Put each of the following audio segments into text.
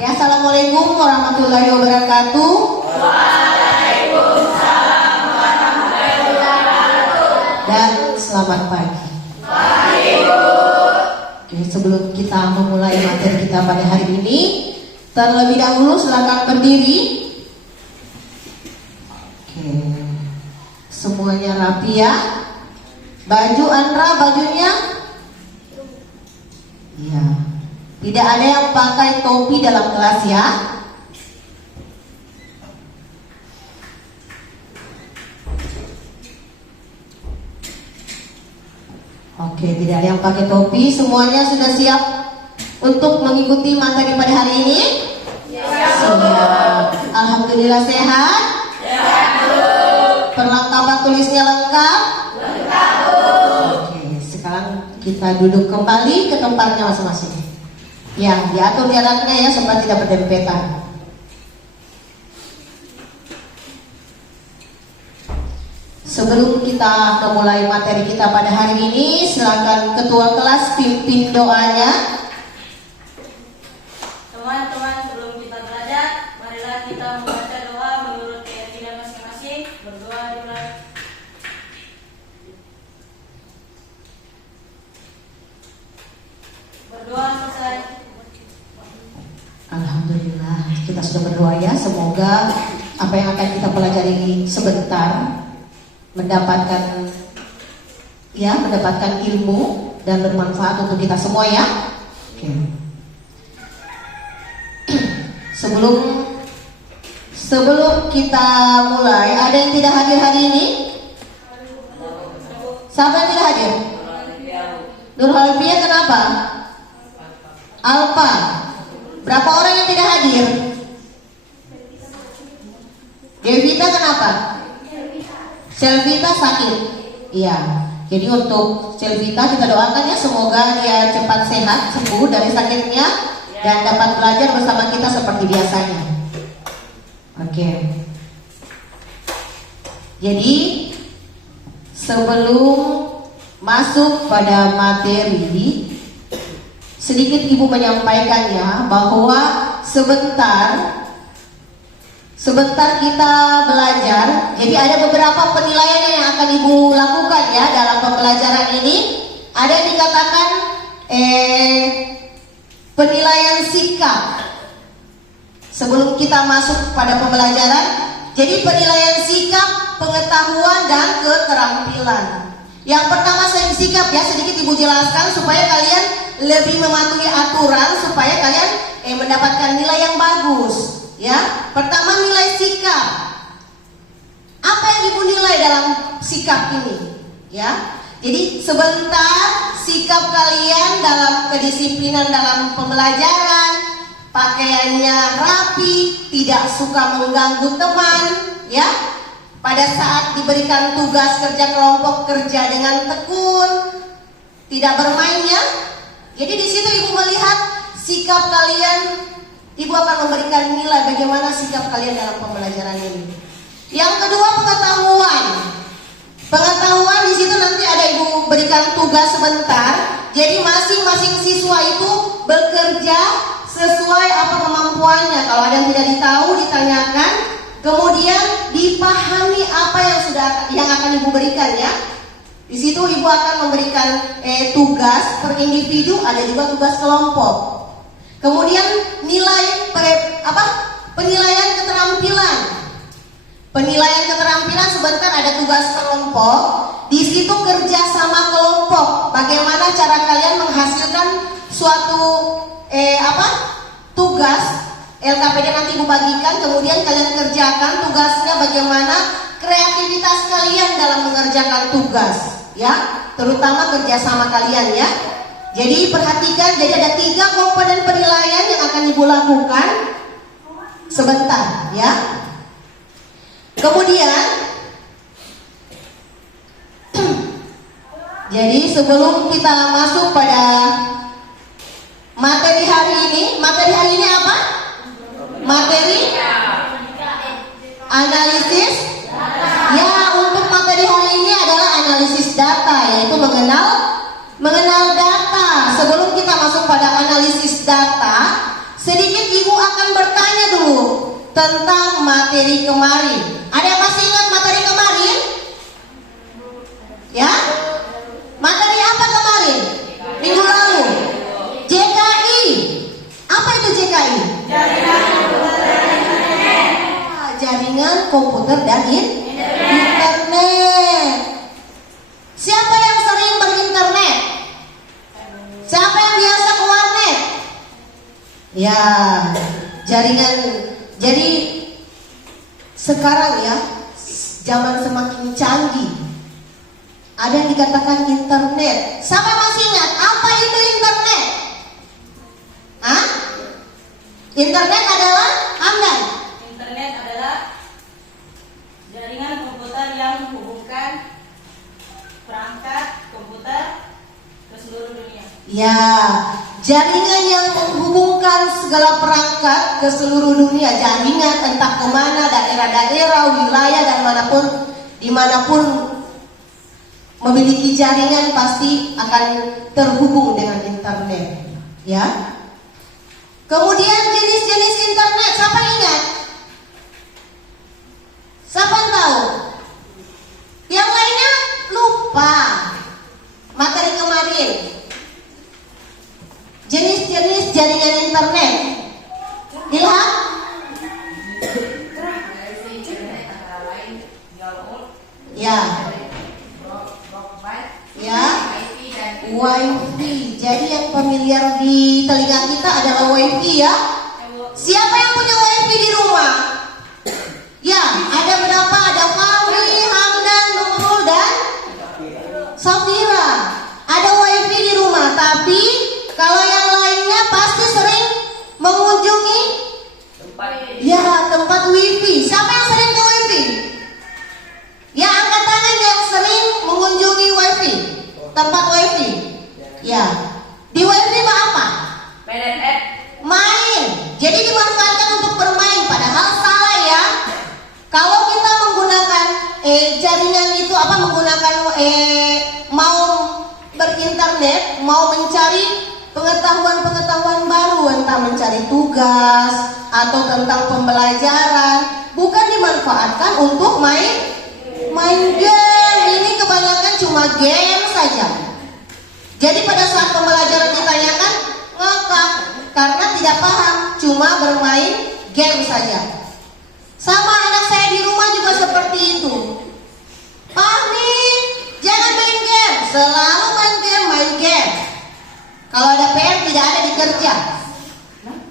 Oke, assalamualaikum warahmatullahi wabarakatuh. Waalaikumsalam warahmatullahi wabarakatuh. Dan selamat pagi. Pagi, Bu. Oke, sebelum kita memulai materi kita pada hari ini, terlebih dahulu silakan berdiri. Oke, semuanya rapi ya. Baju Andra, bajunya? Iya. Tidak ada yang pakai topi dalam kelas ya. Oke, tidak ada yang pakai topi. Semuanya sudah siap untuk mengikuti materi pada hari ini? Siap. Alhamdulillah sehat? Sehat, Bu. Perlengkapan tulisnya lengkap? Lengkap, Bu. Oke, sekarang kita duduk kembali ke tempatnya masing-masing. Ya, diatur jaraknya ya supaya tidak berdempetan. Sebelum kita memulai materi kita pada hari ini, silakan ketua kelas pimpin doanya. Teman-teman, sebelum kita belajar, marilah kita membaca doa menurut keyakinan masing-masing. Berdoa dimulai. Berdoa selesai. Alhamdulillah, kita sudah berdoa ya. Semoga apa yang akan kita pelajari sebentar mendapatkan ilmu dan bermanfaat untuk kita semua ya. Oke. Sebelum kita mulai, ada yang tidak hadir hari ini? Siapa yang tidak hadir? Nur Halifia, kenapa? Alpa. Berapa orang yang tidak hadir? Devita kenapa? Selvita sakit. Iya. Jadi untuk Selvita kita doakan ya, semoga dia cepat sehat, sembuh dari sakitnya dan dapat belajar bersama kita seperti biasanya. Oke. Jadi sebelum masuk pada materi, sedikit Ibu menyampaikannya bahwa sebentar kita belajar. Jadi ada beberapa penilaian yang akan Ibu lakukan ya dalam pembelajaran ini. Ada yang dikatakan penilaian sikap. Sebelum kita masuk pada pembelajaran, jadi penilaian sikap, pengetahuan dan keterampilan. Yang pertama sikap ya, sedikit Ibu jelaskan supaya kalian lebih mematuhi aturan, supaya kalian mendapatkan nilai yang bagus. Ya, pertama nilai sikap. Apa yang Ibu nilai dalam sikap ini? Ya, jadi sebentar sikap kalian dalam kedisiplinan dalam pembelajaran, pakaiannya rapi, tidak suka mengganggu teman, ya. Pada saat diberikan tugas kerja kelompok, kerja dengan tekun, tidak bermain ya. Jadi di situ Ibu melihat sikap kalian. Ibu akan memberikan nilai bagaimana sikap kalian dalam pembelajaran ini. Yang kedua, pengetahuan. Pengetahuan di situ nanti ada Ibu berikan tugas sebentar. Jadi masing-masing siswa itu bekerja sesuai apa kemampuannya. Kalau ada yang tidak tahu ditanyakan, kemudian dipahami apa yang akan Ibu berikan ya. Di situ Ibu akan memberikan tugas per individu, ada juga tugas kelompok. Kemudian penilaian keterampilan. Penilaian keterampilan sebentar ada tugas kelompok. Di situ kerja sama kelompok. Bagaimana cara kalian menghasilkan suatu tugas LKPD nanti Ibu bagikan, kemudian kalian kerjakan tugasnya, bagaimana kreativitas kalian dalam mengerjakan tugas, ya, terutama kerjasama kalian ya. Jadi perhatikan, jadi ada 3 komponen penilaian yang akan Ibu lakukan sebentar ya. Kemudian jadi sebelum kita masuk pada materi hari ini apa? Materi analisis. Ya, untuk materi hari ini adalah analisis data, yaitu mengenal data. Sebelum kita masuk pada analisis data, sedikit Ibu akan bertanya dulu tentang materi kemarin. Ada yang masih ingat materi kemarin? Ya? Materi apa kemarin? Minggu lalu. JKI. Apa itu JKI? Jaringan komputer dan internet. Siapa yang sering berinternet? Siapa yang biasa ke warnet? Ya, jaringan. Jadi sekarang ya, zaman semakin canggih. Ada yang dikatakan internet. Siapa yang masih ingat apa itu internet? Hah? Internet adalah Hamdan. Internet adalah jaringan komputer yang menghubungkan perangkat komputer ke seluruh dunia. Ya, jaringan yang menghubungkan segala perangkat ke seluruh dunia. Jaringan entah kemana, daerah-daerah, wilayah dan dimanapun memiliki jaringan pasti akan terhubung dengan internet. Ya. Kemudian jenis-jenis internet, siapa ingat? Siapa yang tahu? Yang lainnya lupa materi kemarin. Jenis-jenis jaringan internet. Ilham? Ya. Ya. Wifi. Jadi yang familiar di telinga kita adalah wifi ya. Siapa yang punya wifi di rumah? Ya, ada berapa? Ada Fahmi, Hamdan, Nurul dan Safira. Ada wifi di rumah, tapi kalau yang lainnya pasti sering mengunjungi tempat wifi. Siapa yang sering ke wifi? Ya, angkat tangan yang sering mengunjungi wifi. Tempat wifi. Ya. Di wifi apa? Main. Jadi dimanfaatkan untuk bermain, padahal salah ya. Kalau kita menggunakan jaringan itu menggunakan mau berinternet, mau mencari pengetahuan baru, entah mencari tugas atau tentang pembelajaran, bukan dimanfaatkan untuk main game. Ini kebanyakan cuma game saja. Jadi pada saat pembelajaran ditanyakan ngakak karena tidak paham, cuma bermain game saja. Sama anak saya di rumah juga seperti itu. Fahmi, jangan main game. Selalu main game. Kalau ada PR tidak ada dikerja.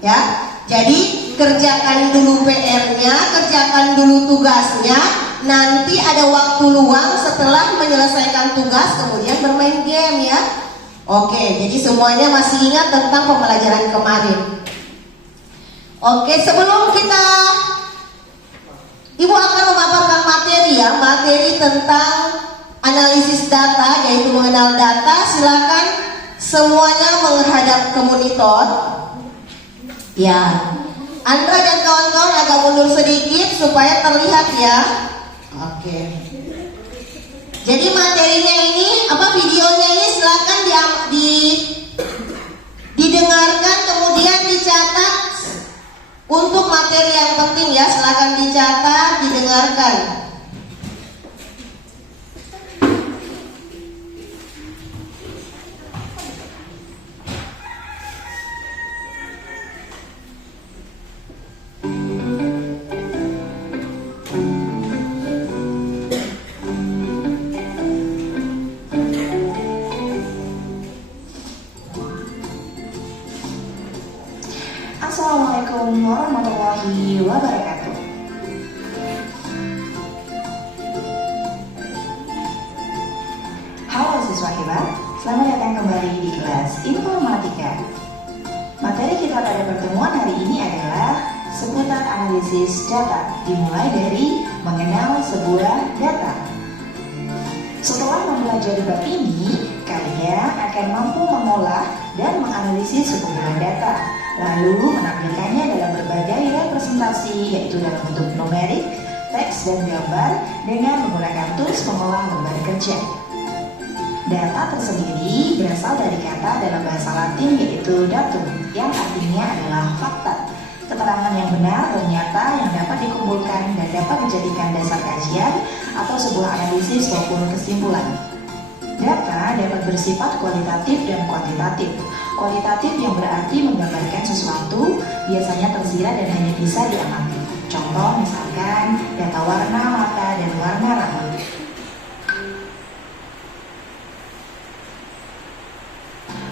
Ya, jadi kerjakan dulu PR-nya, kerjakan dulu tugasnya. Nanti ada waktu luang setelah menyelesaikan tugas, kemudian bermain game ya. Oke, jadi semuanya masih ingat tentang pembelajaran kemarin. Oke, sebelum Ibu akan memaparkan materi tentang analisis data, yaitu mengenal data. Silakan semuanya menghadap ke monitor. Ya, Andra dan kawan-kawan agak mundur sedikit supaya terlihat ya. Oke. Jadi materinya ini, videonya ini silakan didengarkan, kemudian dicatat untuk materi yang penting ya. Silakan dicatat, didengarkan. Assalamualaikum warahmatullahi wabarakatuh. Halo siswa hebat, selamat datang kembali di kelas Informatika. Materi kita pada pertemuan hari ini adalah seputar analisis data, dimulai dari mengenal sebuah data. Setelah mempelajari bab ini, kalian akan mampu mengolah dan menganalisis sekumpulan data, lalu menampilkannya dalam berbagai representasi, yaitu dalam bentuk numerik, teks, dan gambar dengan menggunakan tools pengolah lembar kerja. Data tersendiri berasal dari kata dalam bahasa Latin yaitu datum, yang artinya adalah fakta. keterangan yang benar dan nyata yang dapat dikumpulkan dan dapat dijadikan dasar kajian atau sebuah analisis maupun kesimpulan. Data dapat bersifat kualitatif dan kuantitatif. Kualitatif yang berarti menggambarkan sesuatu, biasanya tersirat dan hanya bisa diamati. Contoh misalkan data warna mata dan warna rambut.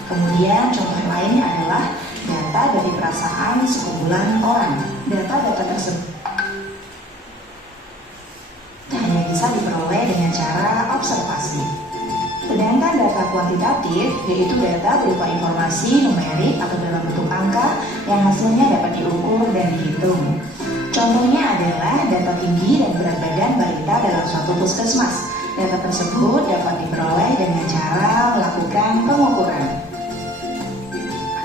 Kemudian contoh lainnya adalah data dari perasaan sekumpulan orang. Data-data tersebut hanya bisa diperoleh dengan cara observasi. Sedangkan data kuantitatif yaitu data berupa informasi numerik atau dalam bentuk angka yang hasilnya dapat diukur dan dihitung. Contohnya adalah data tinggi dan berat badan balita dalam suatu puskesmas. Data tersebut dapat diperoleh dengan cara melakukan pengukuran.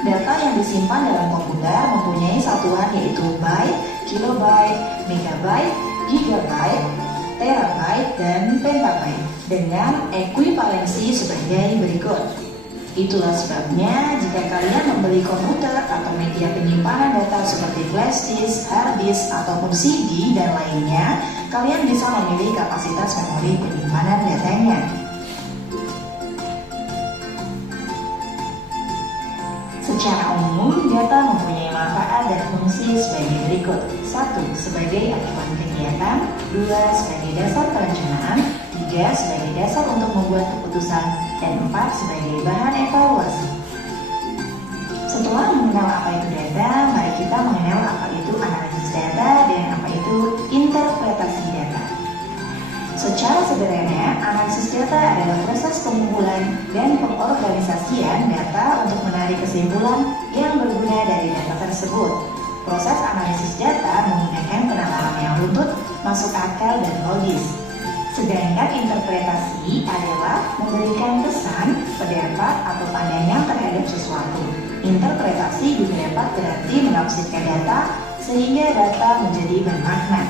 Data yang disimpan dalam komputer mempunyai satuan yaitu byte, kilobyte, megabyte, gigabyte, terabyte, dan petabyte dengan ekuivalensi sebagai berikut. Itulah sebabnya jika kalian membeli komputer atau media penyimpanan data seperti flash disk, hard disk, ataupun CD dan lainnya, kalian bisa memilih kapasitas memori penyimpanan datanya. Secara umum, data mempunyai manfaat dan fungsi sebagai berikut. 1. Sebagai acuan kegiatan. 2. Sebagai dasar perencanaan. 3. Sebagai dasar untuk membuat keputusan. Dan 4. Sebagai bahan evaluasi. Setelah mengenal apa itu data, mari kita mengenal apa itu analisis data dan apa itu interpretasi data. Secara sederhana, analisis data adalah proses pengumpulan dan pengorganisasian data untuk menarik kesimpulan yang berguna dari data tersebut. Proses analisis data menggunakan penalaran yang runtut, masuk akal, dan logis. Sedangkan interpretasi adalah memberikan kesan, pendapat, atau pandangan terhadap sesuatu. Interpretasi juga dapat berarti menafsirkan data sehingga data menjadi bermakna.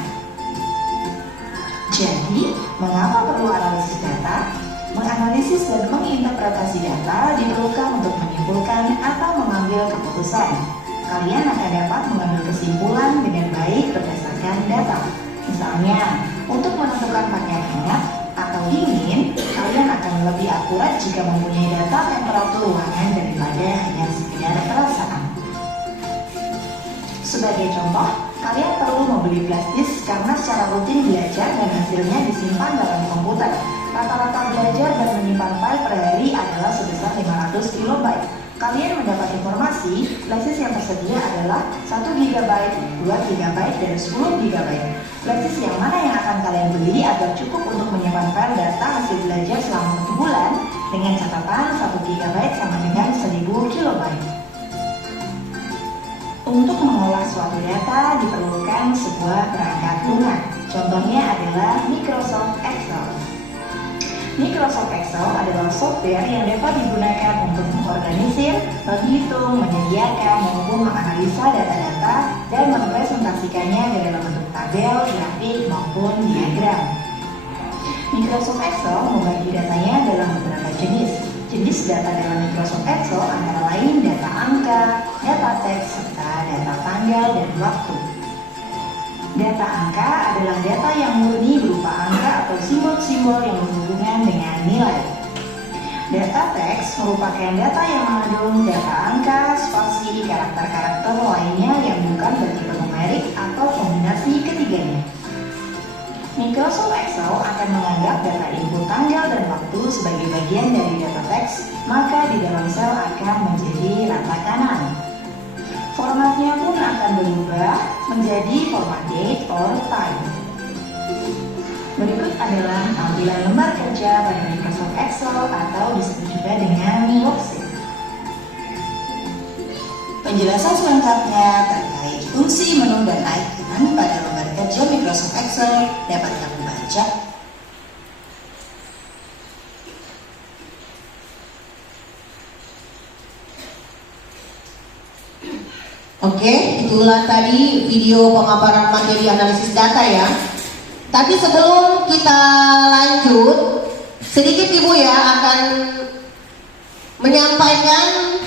Jadi, mengapa perlu analisis data? Menganalisis dan menginterpretasi data diperlukan untuk menyimpulkan atau mengambil keputusan. Kalian akan dapat mengambil kesimpulan dengan baik berdasarkan data. Misalnya, untuk menentukan pakaian hangat atau dingin, kalian akan lebih akurat jika mempunyai data temperatur ruangan daripada hanya sekedar perasaan. Sebagai contoh, kalian perlu membeli flash disk karena secara rutin belajar dan hasilnya disimpan dalam komputer. Rata-rata belajar dan menyimpan file per hari adalah sebesar 500 KB. Kalian mendapat informasi, flash disk yang tersedia adalah 1 GB, 2 GB, dan 10 GB. Flash disk yang mana yang akan kalian beli agar cukup untuk menyimpan file data hasil belajar selama 1 bulan dengan catatan 1 GB sama dengan 1000 KB. Untuk mengolah suatu data diperlukan sebuah perangkat lunak. Contohnya adalah Microsoft Excel. Microsoft Excel adalah software yang dapat digunakan untuk mengorganisir, menghitung, menyediakan, maupun menganalisa data-data dan mempresentasikannya ke dalam bentuk tabel, grafik, maupun diagram. Microsoft Excel membagi datanya dalam beberapa jenis. Jenis data dalam Microsoft Excel antara lain data angka, data teks, serta data tanggal dan waktu. Data angka adalah data yang murni berupa angka atau simbol-simbol yang berhubungan dengan nilai. Data teks merupakan data yang mengandung data angka, spasi, karakter-karakter lainnya yang bukan bertipe numerik atau kombinasi ketiganya. Microsoft Excel akan menganggap data input tanggal dan waktu sebagai bagian dari data teks, maka di dalam sel akan menjadi rata kanan. Formatnya pun akan berubah menjadi format date or time. Berikut adalah tampilan lembar kerja pada Microsoft Excel atau disebut juga dengan worksheet. Penjelasan selengkapnya terkait fungsi menu dan icon pada lembar kerja Microsoft Excel dapat kamu baca. Oke, itulah tadi video pemaparan materi analisis data ya. Tapi sebelum kita lanjut, sedikit Ibu ya akan menyampaikan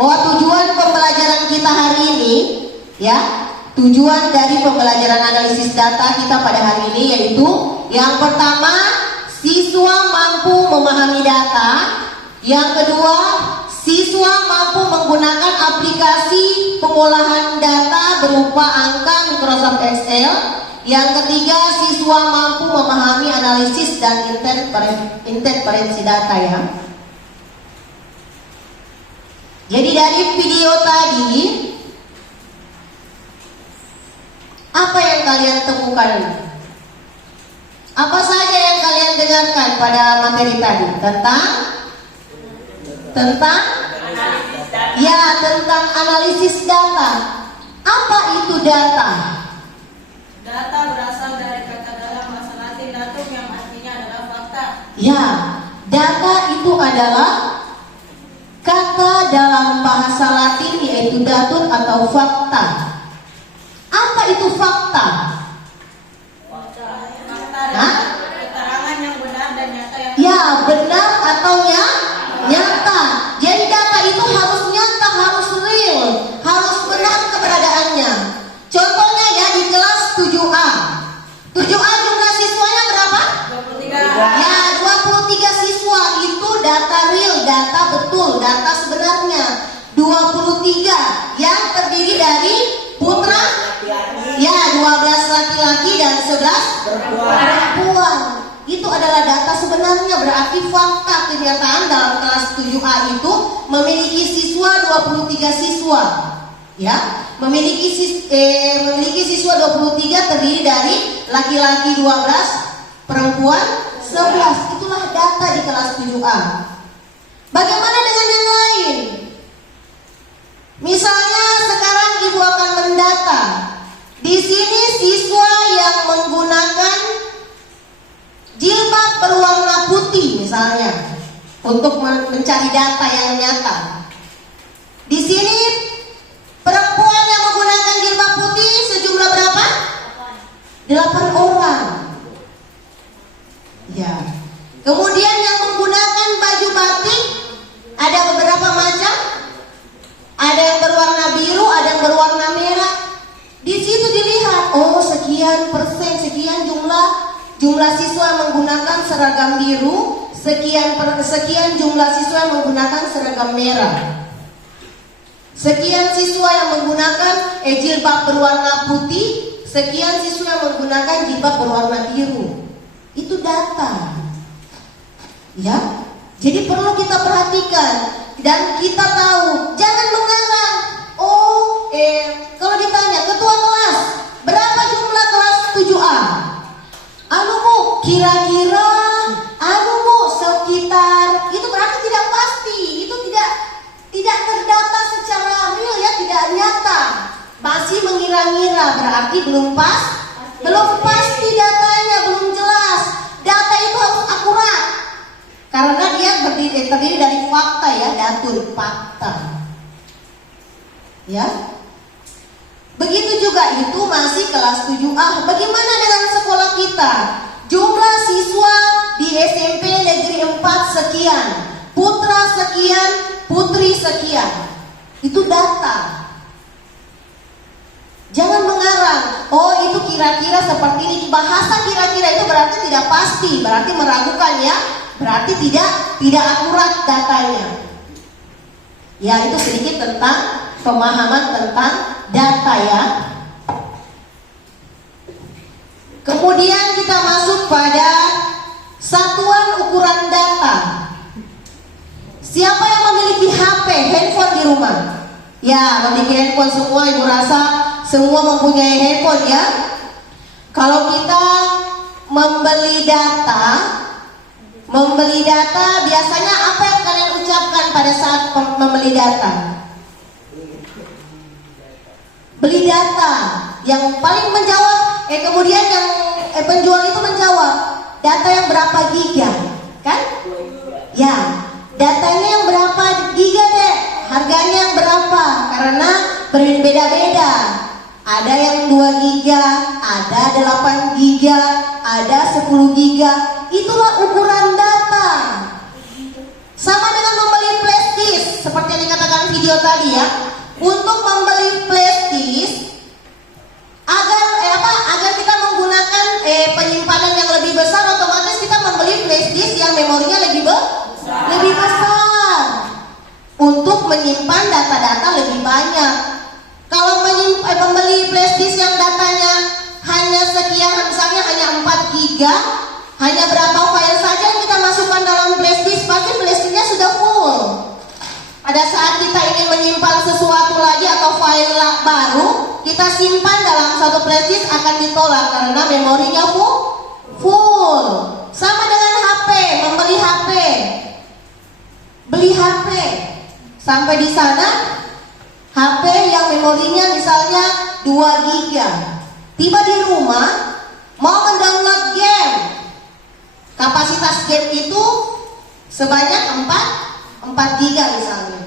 bahwa tujuan pembelajaran kita hari ini, ya, tujuan dari pembelajaran analisis data kita pada hari ini yaitu yang pertama, siswa mampu memahami data. Yang kedua, siswa mampu menggunakan aplikasi pengolahan data berupa angka Microsoft Excel. Yang ketiga, siswa mampu memahami analisis dan interferensi data, ya. Jadi dari video tadi, apa yang kalian temukan? Apa saja yang kalian dengarkan pada materi tadi? Tentang analisis data. Apa itu data? Data berasal dari kata dalam bahasa Latin datum yang artinya adalah fakta. Ya, data itu adalah kata dalam bahasa Latin yaitu datum atau fakta. Apa itu fakta? Fakta Hah? keterangan yang benar dan nyata yang Ya, benar atau nyata. Jadi data itu harus nyata, harus real, harus benar keberadaannya. Contohnya ya di kelas 7A. 7A jumlah siswanya berapa? 23. Ya, 23 siswa. Itu data real, data betul, data sebenarnya. 23 yang terdiri dari putra, ya 12 laki-laki dan 11 perempuan. Itu adalah data sebenarnya, berarti fakta kenyataan dalam kelas 7A itu memiliki siswa 23 siswa. Ya, memiliki siswa 23 terdiri dari laki-laki 12, perempuan 11. Itulah data di kelas 7A. Bagaimana dengan yang lain? Misalnya sekarang ibu akan mendata. Di sini siswa yang menggunakan jilbab berwarna putih misalnya untuk mencari data yang nyata. Di sini perempuan yang menggunakan jilbab putih sejumlah berapa? 8 orang. Ya. Kemudian yang menggunakan baju batik ada beberapa macam. Ada yang berwarna biru, ada yang berwarna merah. Di situ dilihat, oh sekian persen, sekian jumlah siswa yang menggunakan seragam biru, sekian jumlah siswa yang menggunakan seragam merah. Sekian siswa yang menggunakan jilbab berwarna putih, sekian siswa yang menggunakan jilbab berwarna biru. Itu data. Ya. Jadi perlu kita perhatikan dan kita tahu, jangan mengarang. Oh, kalau ditanya ketua kelas, berapa jumlah kelas 7A? Bu, kira-kira, Bu, sekitar, itu berarti tidak pasti, itu tidak terdata secara real ya, tidak nyata. Masih mengira-ngira, berarti belum pasti datanya, belum jelas. Data itu harus akurat. Karena dia terdiri dari fakta ya, datur, fakta. Ya. Begitu juga itu masih kelas 7A. Bagaimana dengan sekolah kita? Jumlah siswa di SMP Negeri 4 sekian, putra sekian, putri sekian. Itu data. Jangan mengarang. Oh, itu kira-kira seperti ini. Bahasa kira-kira itu berarti tidak pasti, berarti meragukan ya. Berarti tidak akurat datanya. Ya, itu sedikit tentang pemahaman tentang data ya. Kemudian kita masuk pada satuan ukuran data. Siapa yang memiliki HP, handphone di rumah? Ya, memiliki handphone semua, ibu rasa semua mempunyai handphone ya. Kalau kita membeli data biasanya apa yang kalian ucapkan pada saat membeli data? Beli data. Yang paling menjawab, kemudian yang penjual itu menjawab, data yang berapa giga, kan? Ya, datanya yang berapa giga deh, harganya yang berapa? Karena berbeda-beda. Ada yang 2 giga, ada 8 giga, ada 10 giga. Itulah ukuran data. Sama dengan membeli flash disk. seperti yang dikatakan video tadi ya, untuk membeli flash disk agar kita menggunakan penyimpanan yang lebih besar, otomatis kita membeli flash disk yang memorinya lebih besar untuk menyimpan data-data lebih banyak. Kalau membeli flash disk yang datanya hanya sekian, misalnya hanya 4 giga, hanya berapa file saja yang kita masukkan dalam flash disk, pasti flash disknya sudah full. Pada saat kita ingin menyimpan sesuatu lagi atau file baru, kita simpan dalam satu flash disk akan ditolak karena memorinya full. Sama dengan HP, membeli HP, beli HP, sampai di sana HP yang memorinya misalnya 2 giga, tiba di rumah mau mendownload game, kapasitas game itu sebanyak 4 giga misalnya.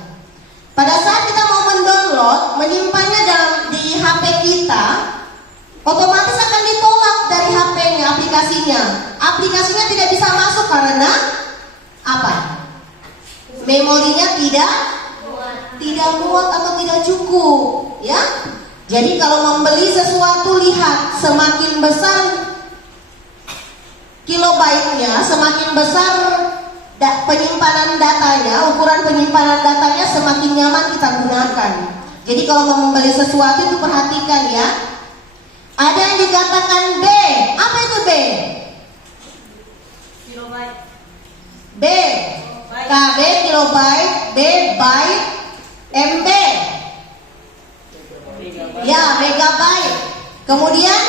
Pada saat kita mau mendownload, menyimpannya di HP kita, otomatis akan ditolak dari HP-nya, aplikasinya. Aplikasinya tidak bisa masuk karena apa? Memorinya tidak muat atau tidak cukup, ya. Jadi kalau membeli sesuatu, lihat semakin besar kilobyte-nya, semakin besar penyimpanan datanya, ukuran penyimpanan datanya, semakin nyaman kita gunakan. Jadi kalau mau membeli sesuatu itu perhatikan ya. Ada yang dikatakan B. Apa itu B? Kilobyte. B. KB kilobyte, B byte, MB. Ya, megabyte. Kemudian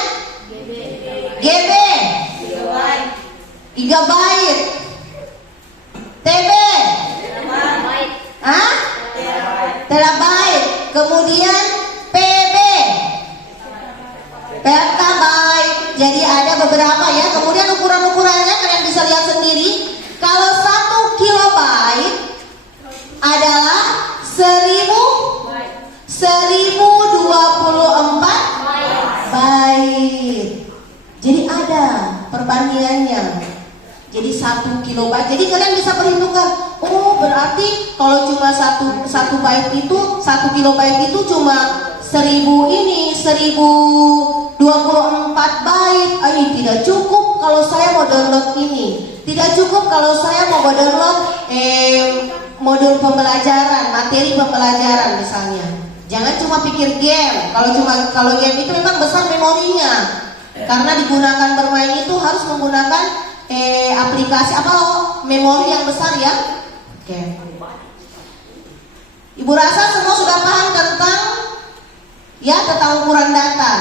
GB. Gigabyte. TB. Terabyte. Kemudian PB. Petabyte. Jadi ada beberapa ya. Kemudian ukuran-ukurannya kalian bisa lihat sendiri. Kalau 1 kilobyte adalah 1024 byte. Jadi ada perbandingannya. Jadi 1 kilobyte. Jadi kalian bisa perhitungkan. Oh, berarti kalau cuma satu byte itu, 1 kilobyte itu cuma 1024 byte. Tidak cukup kalau saya mau download ini. Tidak cukup kalau saya mau download modul pembelajaran, materi pembelajaran misalnya. Jangan cuma pikir game. Kalau game itu memang besar memorinya. Karena digunakan bermain itu harus menggunakan aplikasi memori yang besar ya. Oke. Ibu rasa semua sudah paham tentang ukuran data.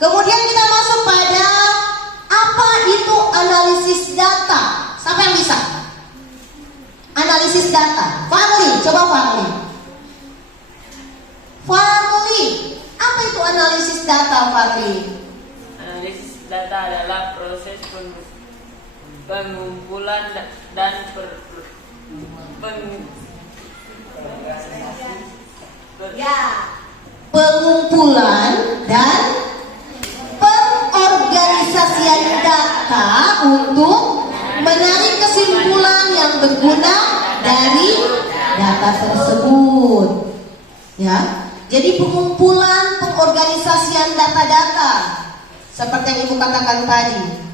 Kemudian kita masuk pada apa itu analisis data. Siapa yang bisa? Analisis data. Fahri, coba Fahri. Apa itu analisis data, Fahri? Analisis data adalah proses pengumpulan dan pengumpulan dan pengorganisasian data untuk menarik kesimpulan yang berguna dari data tersebut. Ya, jadi pengumpulan, pengorganisasian data-data seperti yang Ibu katakan tadi.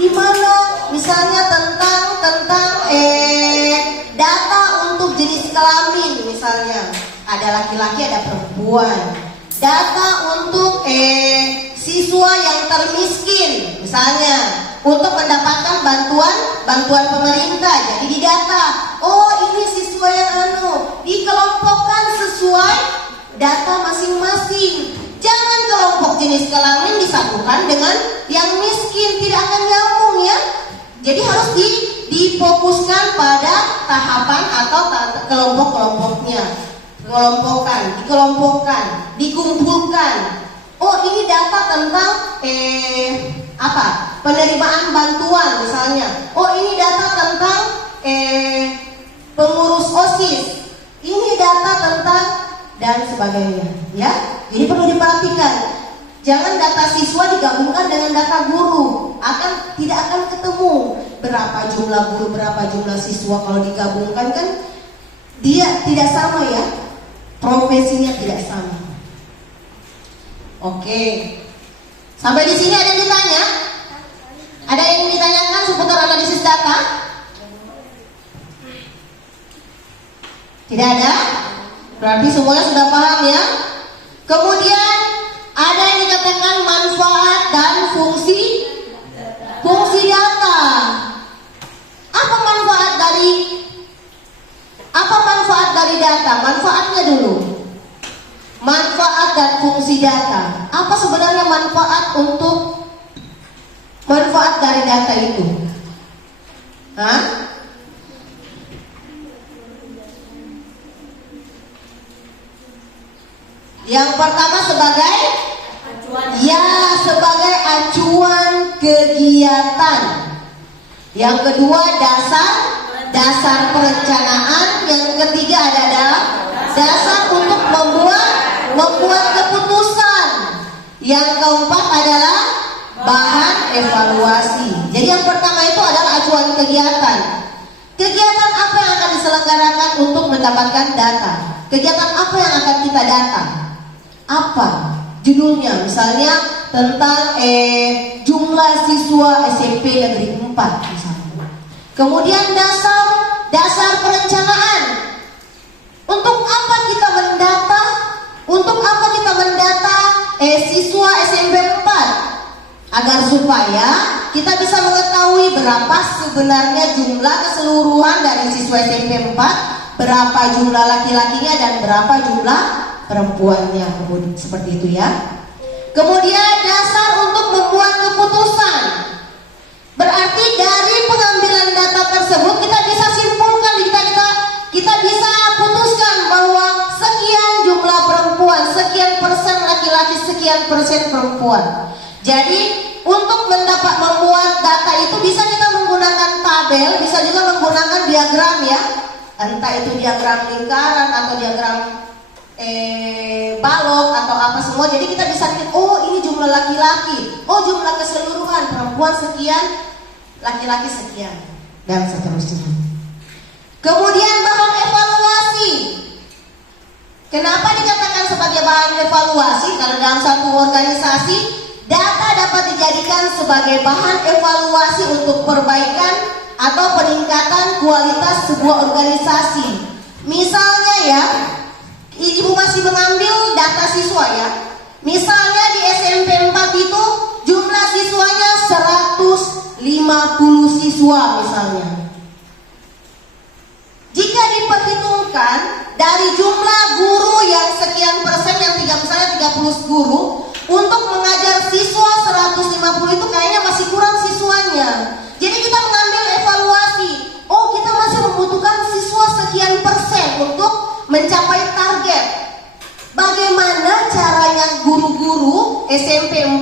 Di mana misalnya tentang data untuk jenis kelamin, misalnya ada laki-laki ada perempuan, data untuk siswa yang termiskin misalnya untuk mendapatkan bantuan pemerintah. Jadi di data, oh ini siswa yang dikelompokkan sesuai data masing-masing. Jangan kelompok jenis kelamin disatukan dengan yang miskin, tidak akan nyambung ya. Jadi harus difokuskan pada tahapan atau kelompok-kelompoknya. Dikelompokkan, dikumpulkan. Oh ini data tentang penerimaan bantuan misalnya. Oh ini data tentang pengurus OSIS. Ini data tentang dan sebagainya, ya. Jadi perlu diperhatikan. Jangan data siswa digabungkan dengan data guru, tidak akan ketemu. berapa jumlah guru, berapa jumlah siswa, kalau digabungkan kan dia tidak sama ya, profesinya tidak sama. Oke, sampai di sini ada yang ditanya? Ada yang ditanyakan seputar analisis data? Tidak ada? Berarti semuanya sudah paham ya? Kemudian ada yang dikatakan manfaat dan fungsi data. Apa manfaat dari data? Manfaatnya dulu. Manfaat dan fungsi data. Apa sebenarnya manfaat dari data itu? Hah? Yang pertama sebagai sebagai acuan kegiatan. Yang kedua dasar perencanaan. Yang ketiga adalah dasar untuk membuat keputusan. Yang keempat adalah bahan evaluasi. Jadi yang pertama itu adalah acuan kegiatan. Kegiatan apa yang akan diselenggarakan untuk mendapatkan data? Kegiatan apa yang akan kita data? Apa judulnya? Misalnya tentang jumlah siswa SMP Negeri 4 misalnya. Kemudian dasar perencanaan. Untuk apa kita mendata? Siswa SMP 4? Agar supaya kita bisa mengetahui berapa sebenarnya jumlah keseluruhan dari siswa SMP 4, berapa jumlah laki-lakinya dan berapa jumlah perempuannya, seperti itu ya. Kemudian dasar untuk membuat keputusan. Berarti dari pengambilan data tersebut kita bisa simpulkan, kita bisa putuskan bahwa sekian jumlah perempuan, sekian persen laki-laki, sekian persen perempuan. Jadi untuk membuat data itu bisa kita menggunakan tabel, bisa juga menggunakan diagram ya. Entah itu diagram lingkaran atau diagram balok atau apa semua. Jadi kita bisa lihat, oh ini jumlah laki-laki, oh jumlah keseluruhan, perempuan sekian, laki-laki sekian, dan seterusnya. Kemudian bahan evaluasi. Kenapa dikatakan sebagai bahan evaluasi? Karena dalam satu organisasi data dapat dijadikan sebagai bahan evaluasi untuk perbaikan atau peningkatan kualitas sebuah organisasi. Misalnya ya, Ibu masih mengambil data siswa ya. Misalnya di SMP 4 itu jumlah siswanya 150 siswa misalnya. Jika diperhitungkan dari jumlah guru yang sekian persen, yang misalnya 30 guru, untuk mengajar siswa 150 itu kayaknya masih kurang siswanya. Jadi kita mengambil evaluasi, oh kita masih membutuhkan siswa sekian persen untuk mencapai target. Bagaimana caranya guru-guru SMP 4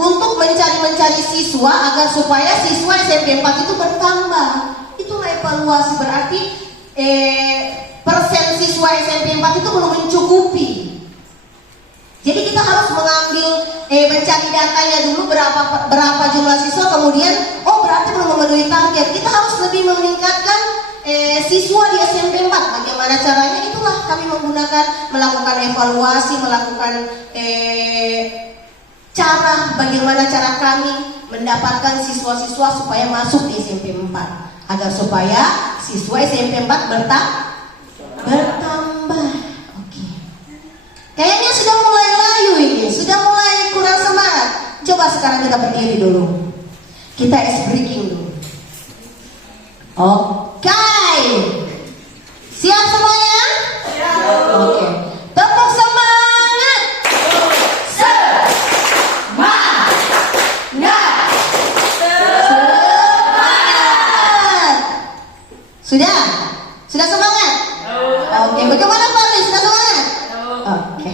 untuk mencari siswa agar supaya siswa SMP 4 itu bertambah? Itulah evaluasi. Berarti persen siswa SMP 4 itu belum mencukupi. Jadi kita harus mengambil mencari datanya dulu berapa jumlah siswa, kemudian oh berarti belum memenuhi target. Kita harus lebih meningkatkan siswa di SMP 4. Bagaimana caranya? Itulah kami melakukan evaluasi, melakukan bagaimana cara kami mendapatkan siswa-siswa supaya masuk di SMP 4, agar supaya siswa SMP 4 bertambah. Oke. Kayaknya sudah mulai layu ini, sudah mulai kurang semangat. Coba sekarang kita berdiri dulu. Kita ice breaking dulu. Oke. Siap semuanya? Siap. Oke. Tepuk semangat. Semangat. Sudah? Sudah semangat? Oke, bagaimana Pak Lee? Sudah semangat? Oke.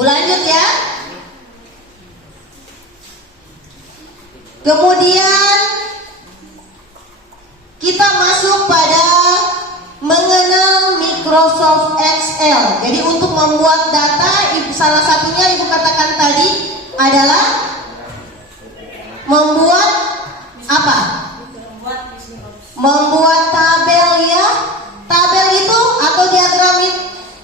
Lanjut ya. Kemudian kita masuk pada mengenal Microsoft Excel. Jadi untuk membuat data, salah satunya Ibu katakan tadi adalah membuat apa? Membuat Microsoft. Membuat tabel ya. Tabel itu atau diagram itu.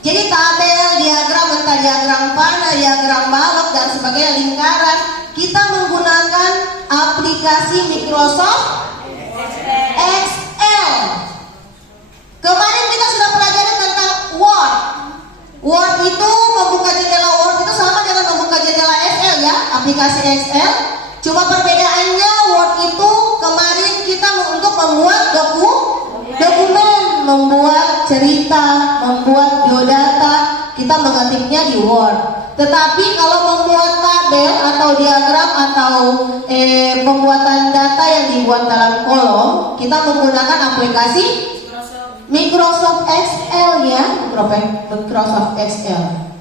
Jadi tabel, diagram, entah diagram panah, diagram balok dan sebagainya, lingkaran. Kita menggunakan aplikasi Microsoft Excel. Kemarin kita sudah pelajari tentang Word. Word itu membuka jendela Word itu sama dengan membuka jendela Excel ya, aplikasi Excel. Cuma perbedaannya Word itu kemarin kita untuk membuat dokumen, membuat cerita, membuat biodata, kita mengetiknya di Word. Tetapi kalau membuat tabel atau diagram atau pembuatan data yang dibuat dalam kolom, kita menggunakan aplikasi Microsoft Excel ya, Microsoft Excel.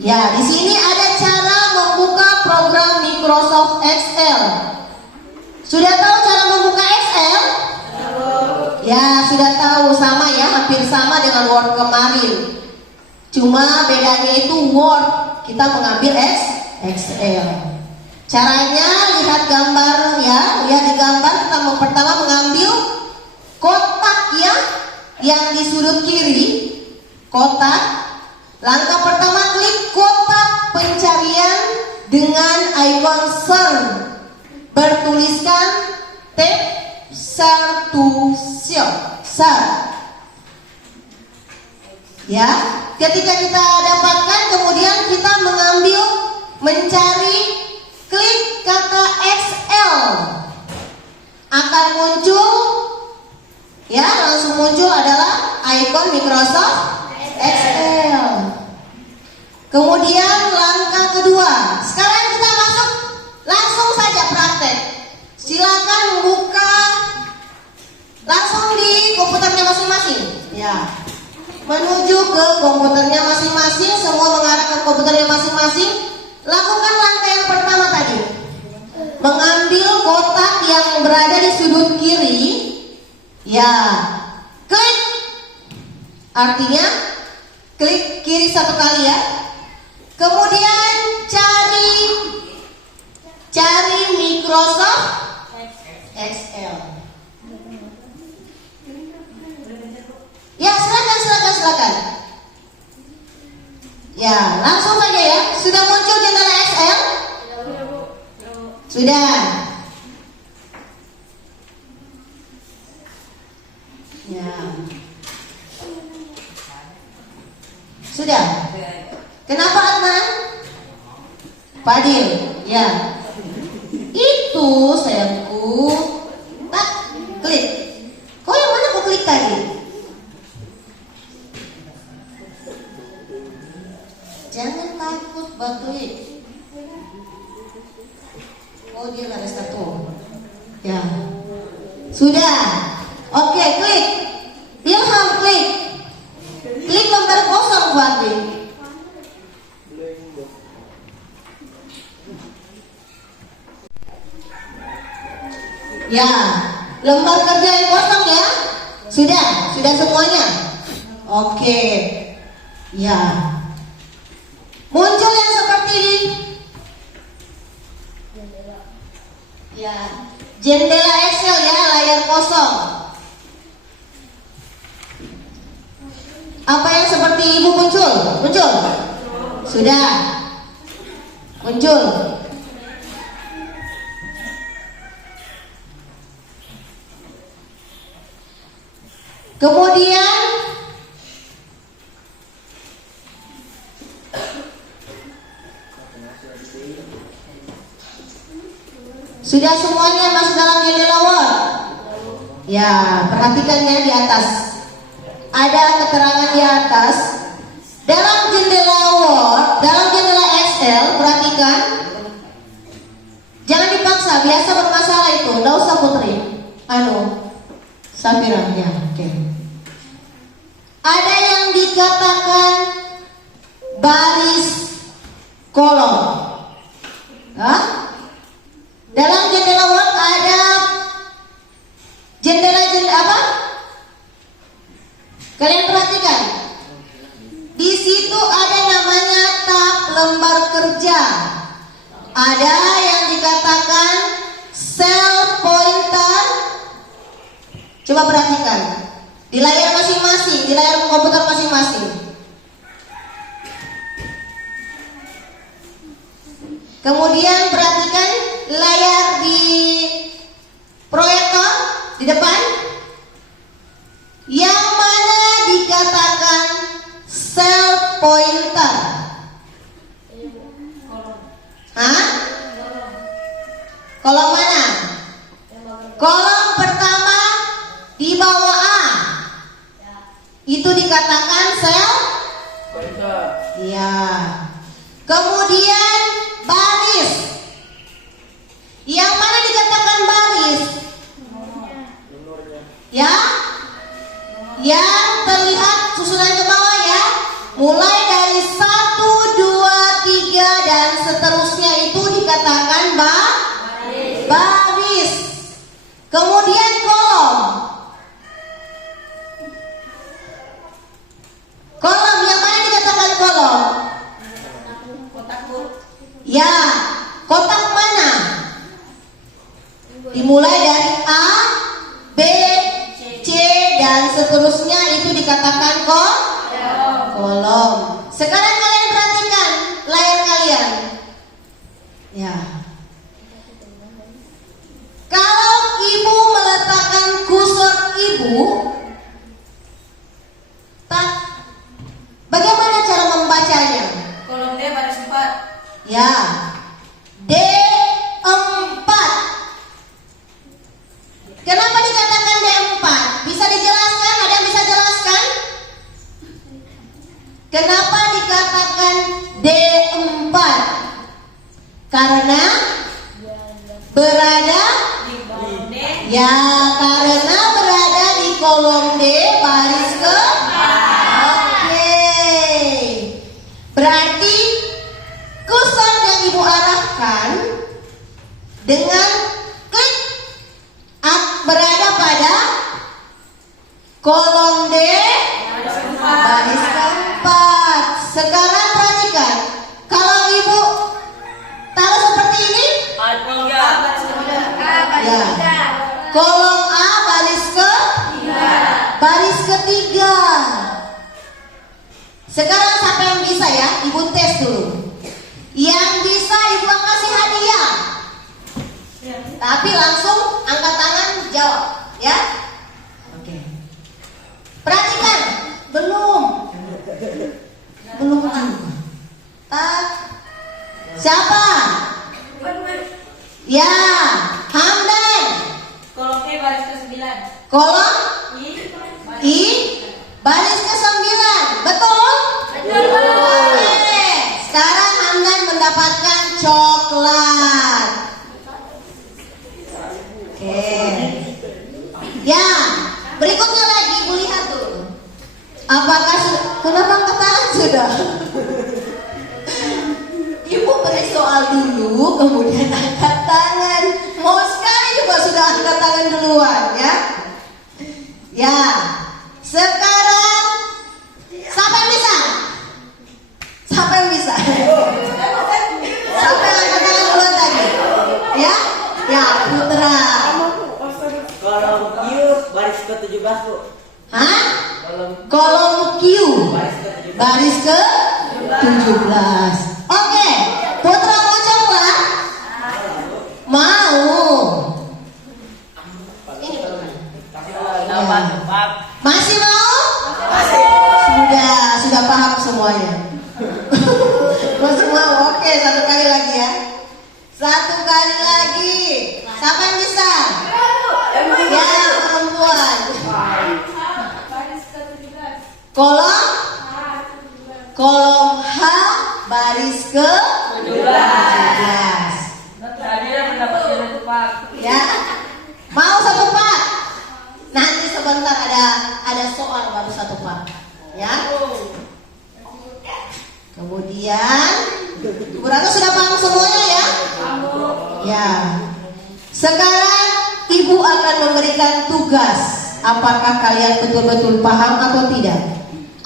Ya, di sini ada cara membuka program Microsoft Excel. Sudah tahu cara membuka Excel? Ya, sudah tahu, sama ya, hampir sama dengan Word kemarin. Cuma bedanya itu Word kita mengambil Excel. Caranya lihat gambar ya, lihat di gambar kita pertama mengambil kotak ya, yang di sudut kiri, kotak. Langkah pertama klik kotak pencarian dengan ikon search, bertuliskan tab search to search. Ya, ketika kita dapatkan kemudian kita mengambil mencari, klik kata Excel, akan muncul ya, langsung muncul adalah ikon Microsoft Excel. Kemudian langkah kedua, sekarang kita masuk langsung saja praktek. Silakan buka langsung di komputernya masing-masing. Ya, menuju ke komputernya masing-masing, semua mengarah ke komputernya masing-masing. Lakukan langkah yang pertama tadi, mengambil kotak yang berada di sudut kiri. Ya, klik, artinya klik kiri satu kali ya. Kemudian cari Microsoft Excel. Ya, silakan. Ya, langsung saja ya. Sudah muncul jendela Excel? Sudah. Ya. Sudah. Kenapa Adnan? Fadil. Ya. Itu sayangku. Tak, klik. Kau yang mana kau klik tadi? Jangan takut bantuin. Oh, dia ada satu. Ya. Sudah. Oke, klik. Ilham klik. Klik lembar kosong Fadli. Ya, lembar kerja yang kosong ya. Sudah semuanya. Oke. Ya. Muncul yang seperti ini. Ya, jendela Excel ya, layar kosong. Apa yang seperti ibu muncul? Sudah. Muncul. Kemudian sudah semuanya masuk dalam jendela Word. Ya, perhatikan ya di atas. Ada keterangan di atas. Dalam jendela Word, dalam jendela Excel, perhatikan. Jangan dipaksa, biasa bermasalah itu. Nggak usah Putri. Safira, ya, oke. Ada yang dikatakan baris kolom. Hah? Dalam jendela Word ada jendela apa? Kalian perhatikan. Di situ ada namanya tab lembar kerja. Ada yang dikatakan sel pointer. Coba perhatikan di layar masing-masing, di layar komputer masing-masing. Kemudian perhatikan layar di proyektor di depan. Yang mana dikatakan sel pointer? Hah? Kolom mana? Kolom pertama di bawah A. Itu dikatakan sel? Pointer. Iya. Kemudian baris. Yang mana dikatakan baris? Ya? Yang terlihat susunan ke bawah ya. Mulai dari 1, 2, 3 dan seterusnya itu dikatakan baris. Kemudian kolom. Kolom yang mana dikatakan kolom? Kotak huruf. Ya, kotak mana? Dimulai dari A, B, C dan seterusnya itu dikatakan kolom. Sekarang kalian perhatikan layar kalian. Ya. Kalau ibu meletakkan kursor ibu, bagaimana cara membacanya? Kolom D baris 4. Ya, D4. Kenapa dikatakan D4? Bisa dijelaskan? Ada yang bisa jelaskan? Kenapa dikatakan D4? Karena berada, Di kolom D. ya karena berada di kolom D baris ke. Oke. Berarti kursor yang ibu arahkan dengan klik berada pada kolom D baris keempat. Sekarang perhatikan, kalau ibu taruh seperti ini, A3. ya, kolom A baris ketiga. Sekarang siapa yang bisa ya? Ibu tes dulu. Yang bisa ibu kasih hadiah. Tapi langsung angkat tangan jawab, ya. Oke. Perhatikan, belum angkat. Siapa? Ya, Hamdan. Kolom E baris ke 9. Kolom I I baris ke-9. Betul? Oke. Sekarang Hamdan mendapatkan coklat. Oke. Ya, berikutnya lagi ibu lihat dulu. Apakah kenapa angkat tangan sudah? Ibu beri soal dulu, kemudian angkat tangan. Mau sekali juga sudah angkat tangan duluan, ya. Ya, sekarang siapa yang bisa? Siapa yang bisa? Siapa yang angkat tangan duluan tadi? Ya, ya Putra. Kolom Q baris ke-17, Bu. Hah? Kolom Kolom Q baris ke-17. baris ke 17. Oke, Putra mau coba? Mau. Ini Putra. Dapat Pak. Masih mau? Sudah paham semuanya. Masih mau? Oke, satu kali lagi ya. Satu kali lagi. Siapa yang bisa? Ya, perempuan. Kolom H baris ke 17. Tadi yang mendapatkan itu Pak. Ya. Mau satu part? Nanti sebentar ada soal baru satu part. Ya. Kemudian Ibu Ratu sudah paham semuanya ya? Ya. Sekarang Ibu akan memberikan tugas. Apakah kalian betul-betul paham atau tidak?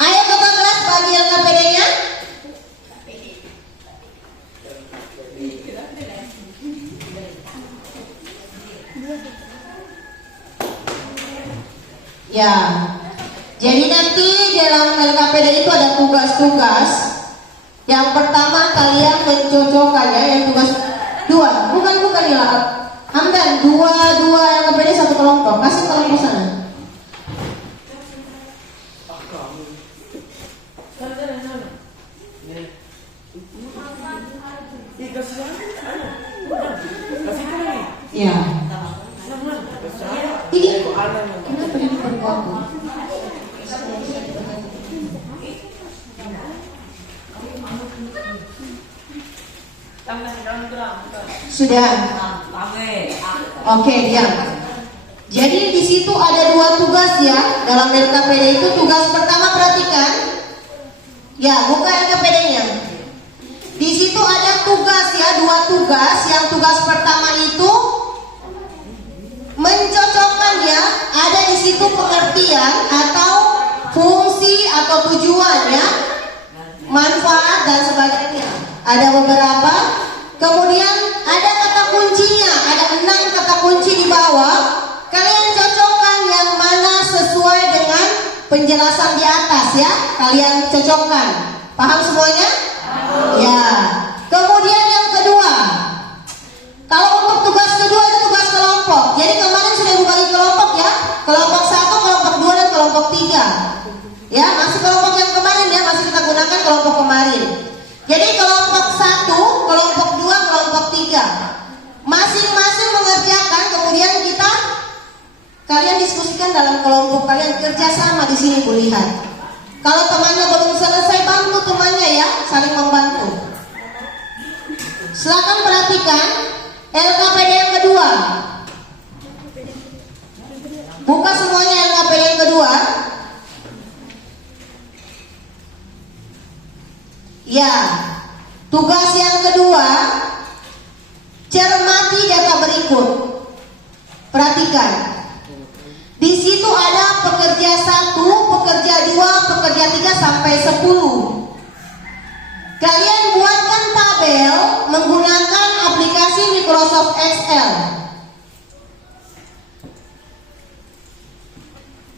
Ayo ke kelas bagi LKPD-nya. Ya. Jadi nanti dalam LKPD itu ada tugas-tugas. Yang pertama kalian mencocokkannya, yang tugas dua, bukan ya, Hamdan, dua LKPD satu kelompok, kasih kelompok sana. Ya. Ini kenapa ini bergabung? Sudah. Oke, diam. Jadi di situ ada dua tugas ya dalam LKPD itu. Tugas pertama perhatikan. Ya, buka LKPD-nya. Di situ ada tugas ya, dua tugas. Yang tugas pertama itu mencocokkan ya. Ada di situ pengertian atau fungsi atau tujuan ya, manfaat dan sebagainya. Ada beberapa. Kemudian ada kata kuncinya, ada 6 kata kunci di bawah. Kalian cocokkan yang mana sesuai dengan penjelasan di atas ya. Kalian cocokkan. Paham semuanya? Ya. Kemudian yang kedua, kalau untuk tugas kedua itu tugas kelompok. Jadi kemarin sudah dibagi kelompok ya. Kelompok 1, kelompok 2 dan kelompok 3. Ya, masih kelompok yang kemarin ya, masih kita gunakan kelompok kemarin. Jadi kelompok 1, kelompok 2, kelompok 3 masing-masing mengerjakan, kemudian kalian diskusikan dalam kelompok kalian, kerjasama di sini Bu lihat. Kalau temannya belum selesai, bantu temannya ya, saling membantu. Silakan perhatikan LKPD yang kedua. Buka semuanya LKPD yang kedua. Ya, tugas yang kedua, cermati data berikut. Perhatikan. Di situ ada pekerja 1, pekerja 2, pekerja 3 sampai 10. Kalian buatkan tabel menggunakan aplikasi Microsoft Excel.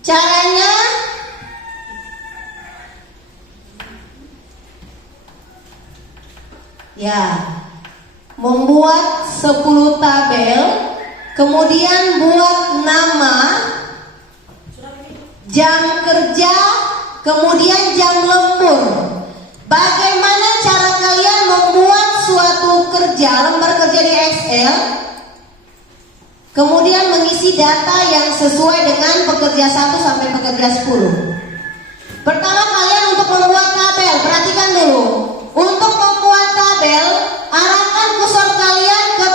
Caranya ya, membuat 10 tabel, kemudian buat nama, jam kerja, kemudian jam lembur. Bagaimana cara kalian membuat suatu lembar kerja di Excel, kemudian mengisi data yang sesuai dengan pekerja 1 sampai pekerja 10. Pertama kalian untuk membuat tabel, perhatikan dulu. Untuk membuat tabel, arahkan kursor kalian ke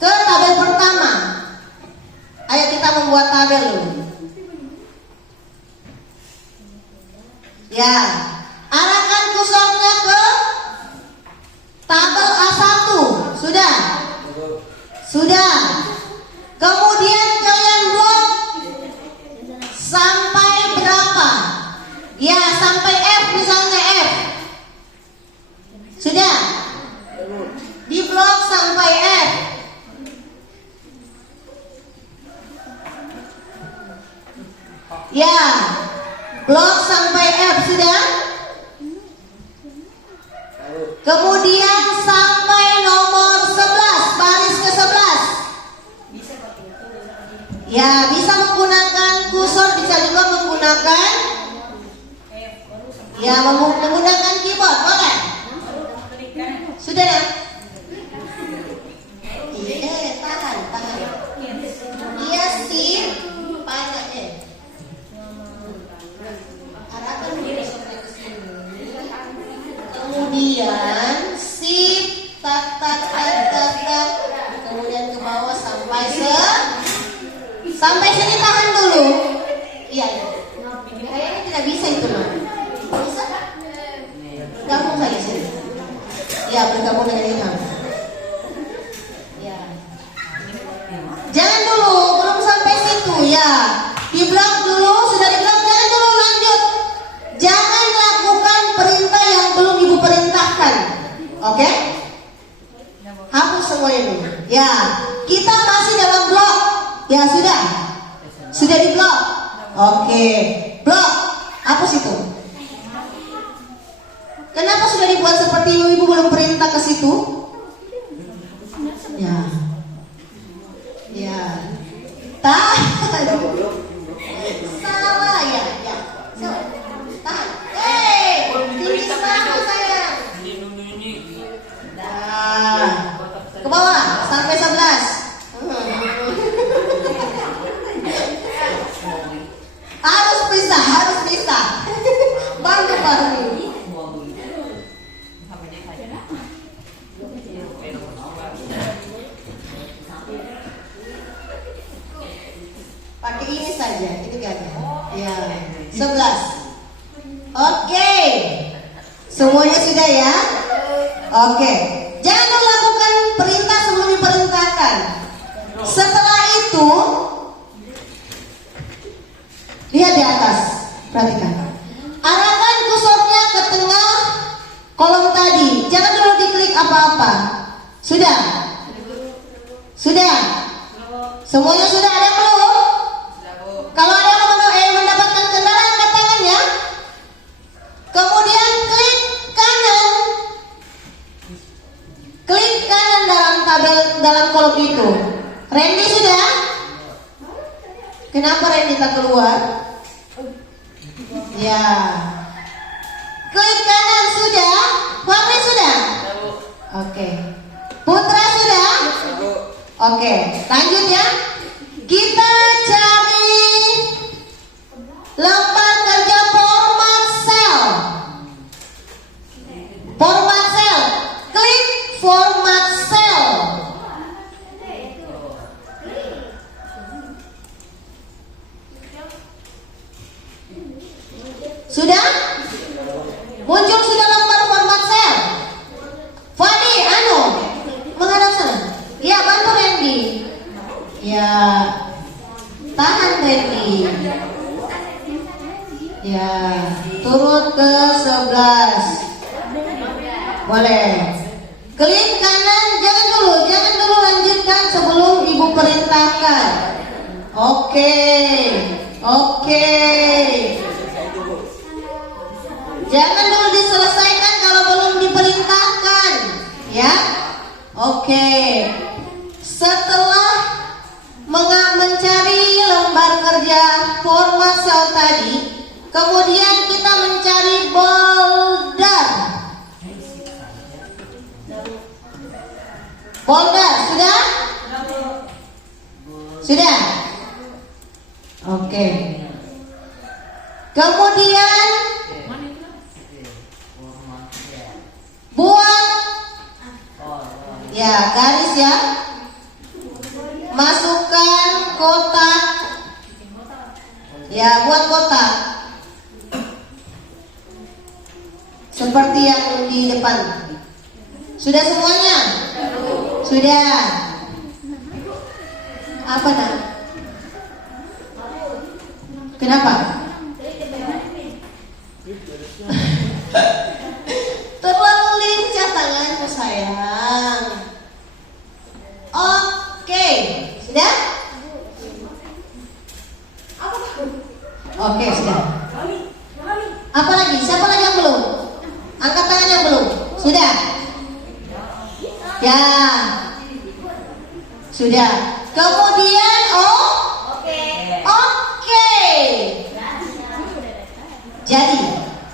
tabel pertama. Ayo kita membuat tabel dulu. Ya, arahkan kursornya ke tabel A1. Sudah? Sudah. Kemudian kalian buat sampai berapa? Ya, sampai F, misalnya F. Sudah? Di blok sampai F. Ya, blok sampai F sudah. Kemudian sampai nomor 11, baris ke 11. Ya, bisa menggunakan kursor, bisa juga menggunakan menggunakan keyboard, boleh? Sudah ya? Iya, tahan. Iya sih, banyak deh. Arahkan diri sampai ke sini. Kemudian sip, tak. Kemudian ke bawah sampai sini, tahan dulu. Iya. Kayaknya tidak bisa itu mah. Bisa? Gabung saja sini. Ya, bergabung dengan Ilham. Ya. Jangan dulu, belum sampai situ ya. Di blok dulu, sudah di blok, jangan dulu lanjut. Jangan lakukan perintah yang belum ibu perintahkan. Oke? Hapus semuanya dulu. Ya, kita masih dalam blok. Ya sudah. Sudah di blok. Oke. Blok. Hapus itu. Kenapa sudah dibuat seperti ibu belum perintah ke situ? Ya. Ya. Tahan. Salah ya. Ya. Salah. Tahan. Tinggi semangat saya. Nah. Ke bawah sampai 11. Harus bisa. Bantu Fahmi. Pakai ini saja, itu kan? Ya, 11. Oke, semuanya sudah ya? Oke, jangan lakukan perintah sebelum diperintahkan. Setelah itu, lihat di atas, perhatikan. Arahkan kursornya ke tengah kolom tadi. Jangan dulu diklik apa-apa. Sudah? Sudah? Semuanya sudah, ada yang belum? Kalau ada yang mendapatkan kendala, angkat tangannya. Kemudian klik kanan. Klik kanan dalam tabel, dalam kolom itu. Randy sudah? Kenapa Randy tak keluar? Ya. Klik kanan sudah? Fahmi sudah? Oke. Putra sudah? Oke, lanjut ya. Kita cari lembar kerja format cell. Format cell. Klik format cell. Sudah? Muncul sudah lembar format cell. Fadi, menghadap sana. Ya, bantu Randy. Ya, tahan Randy. Ya, turun ke 11. Boleh. Klik kanan, jangan dulu lanjutkan sebelum ibu perintahkan. Oke. Jangan dulu diselesaikan kalau belum diperintahkan, ya. Oke. Setelah mencari lembar kerja format sel tadi, kemudian kita mencari folder. Folder, sudah? Sudah? Oke. Kemudian buat ya garis ya, masukkan kotak ya, buat kotak seperti yang di depan. Sudah semuanya? Sudah. Apa nak? Kenapa? Terlalu lincah tanganku sayang. Oke, sudah? Oke, sudah. Apa lagi? Siapa lagi yang belum? Angkat tangan yang belum. Sudah? Ya. Sudah. Kemudian Oke.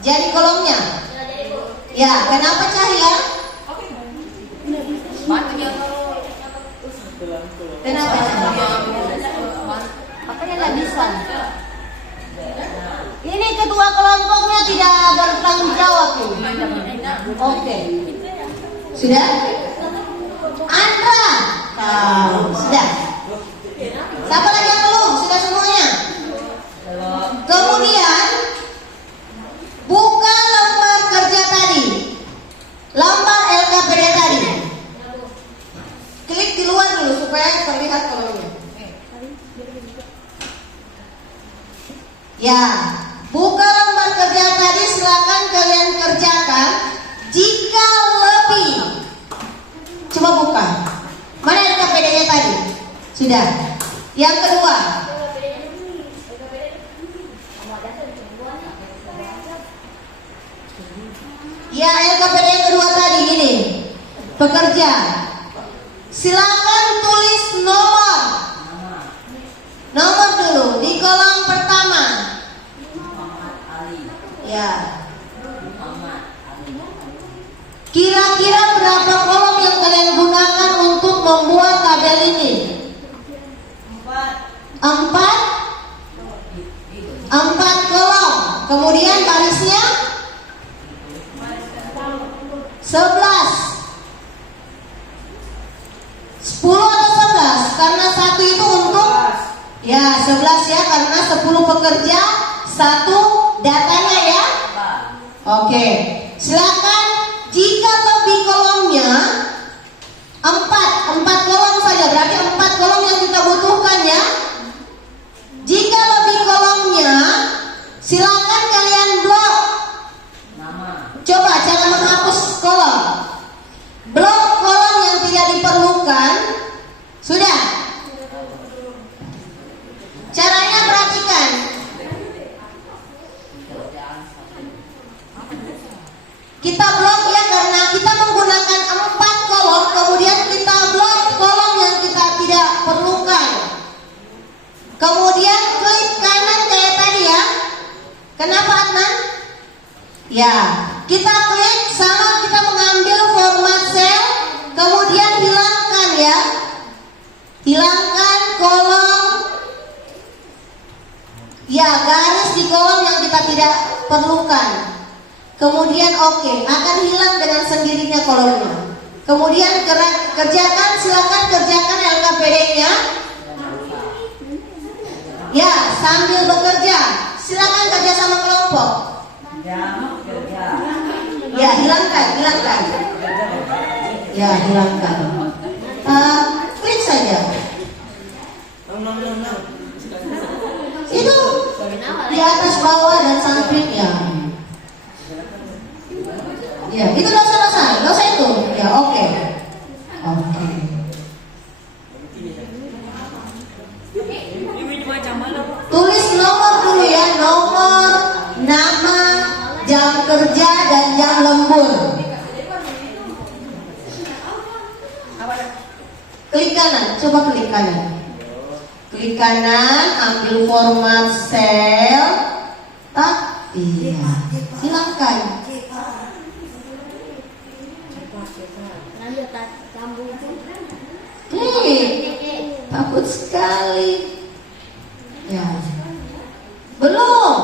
Jadi kolomnya. Ya, kenapa cahaya? Kenapa cahaya? Makanya nggak bisa. Ini ketua kelompoknya tidak bertanggung jawab ini. Oke. Sudah? Andra. Sudah. Siapa lagi yang belum? Sudah semuanya? Kemudian buka lembar kerja tadi, lembar LKPD tadi. Klik di luar dulu supaya terlihat kolomnya. Ya, buka lembar kerja tadi, silakan kalian kerjakan. Jika lebih, coba buka. Mana LKPD-nya tadi? Sudah. Yang kedua, Ya, LKPD yang kedua tadi ini. Pekerja. Silakan tulis nomor. Nomor dulu di kolom pertama. Ya. Kira-kira berapa kolom yang kalian gunakan untuk membuat tabel ini? 4. 4 kolom. Kemudian barisnya 11. 10 atau 11? Karena 1 itu untuk ya 11 ya, karena 10 pekerja 1 datanya ya. Oke, silakan. Jika lebih kolomnya 4 kolom saja, berarti 4 kolom yang kita butuhkan ya. Jika lebih kolomnya, silakan kalian blok. Coba jangan menghapus kolom. Blok kolom yang tidak diperlukan. Sudah. Caranya perhatikan. Kita blok ya, karena kita menggunakan 4 kolom, kemudian kita blok kolom yang kita tidak perlukan. Kemudian klik kanan kayak tadi ya. Kenapa Adnan? Ya, kita klik sama kita mengambil format sel, kemudian hilangkan ya. Hilangkan kolom. Ya, garis di kolom yang kita tidak perlukan. Kemudian oke, akan hilang dengan sendirinya kolomnya. Kemudian kerjakan, silakan kerjakan LKPD-nya. Ya, sambil bekerja, silakan kerja sama kelompok. Ya, hilangkan. Ya, hilangkan. Klik saja. Itu di atas, bawah, dan sampingnya. Ya, itu dosa itu. Ya, oke. Tulis nomor dulu ya, nomor, nama, jam kerja, dan jam lembur. Klik kanan, coba klik kanan. Klik kanan, ambil format sel. Iya, silahkan. Takut sekali. Ya, belum.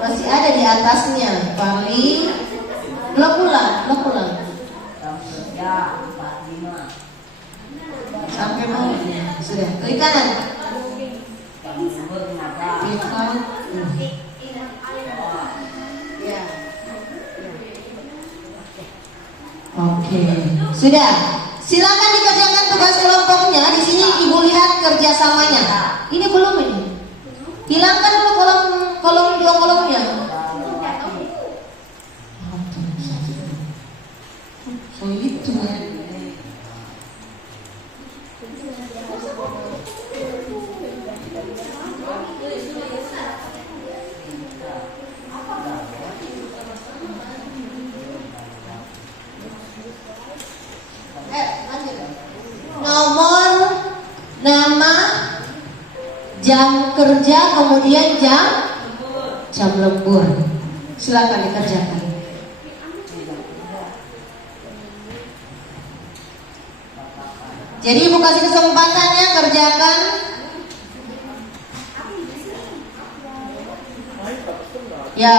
Masih ada di atasnya. Paling blok ulang. Sampai mau. Sudah, klik kanan. Klik kanan. Ya. Oke, sudah. Silakan dikerjakan tugas kelompoknya. Di sini Ibu lihat kerjasamanya. Ini belum ini. Hilangkan dulu kolom 2 kolomnya. Oh itu. Nomor, nama, jam kerja, kemudian jam lembur. Silakan dikerjakan. Jadi Ibu kasih kesempatannya kerjakan. Ya.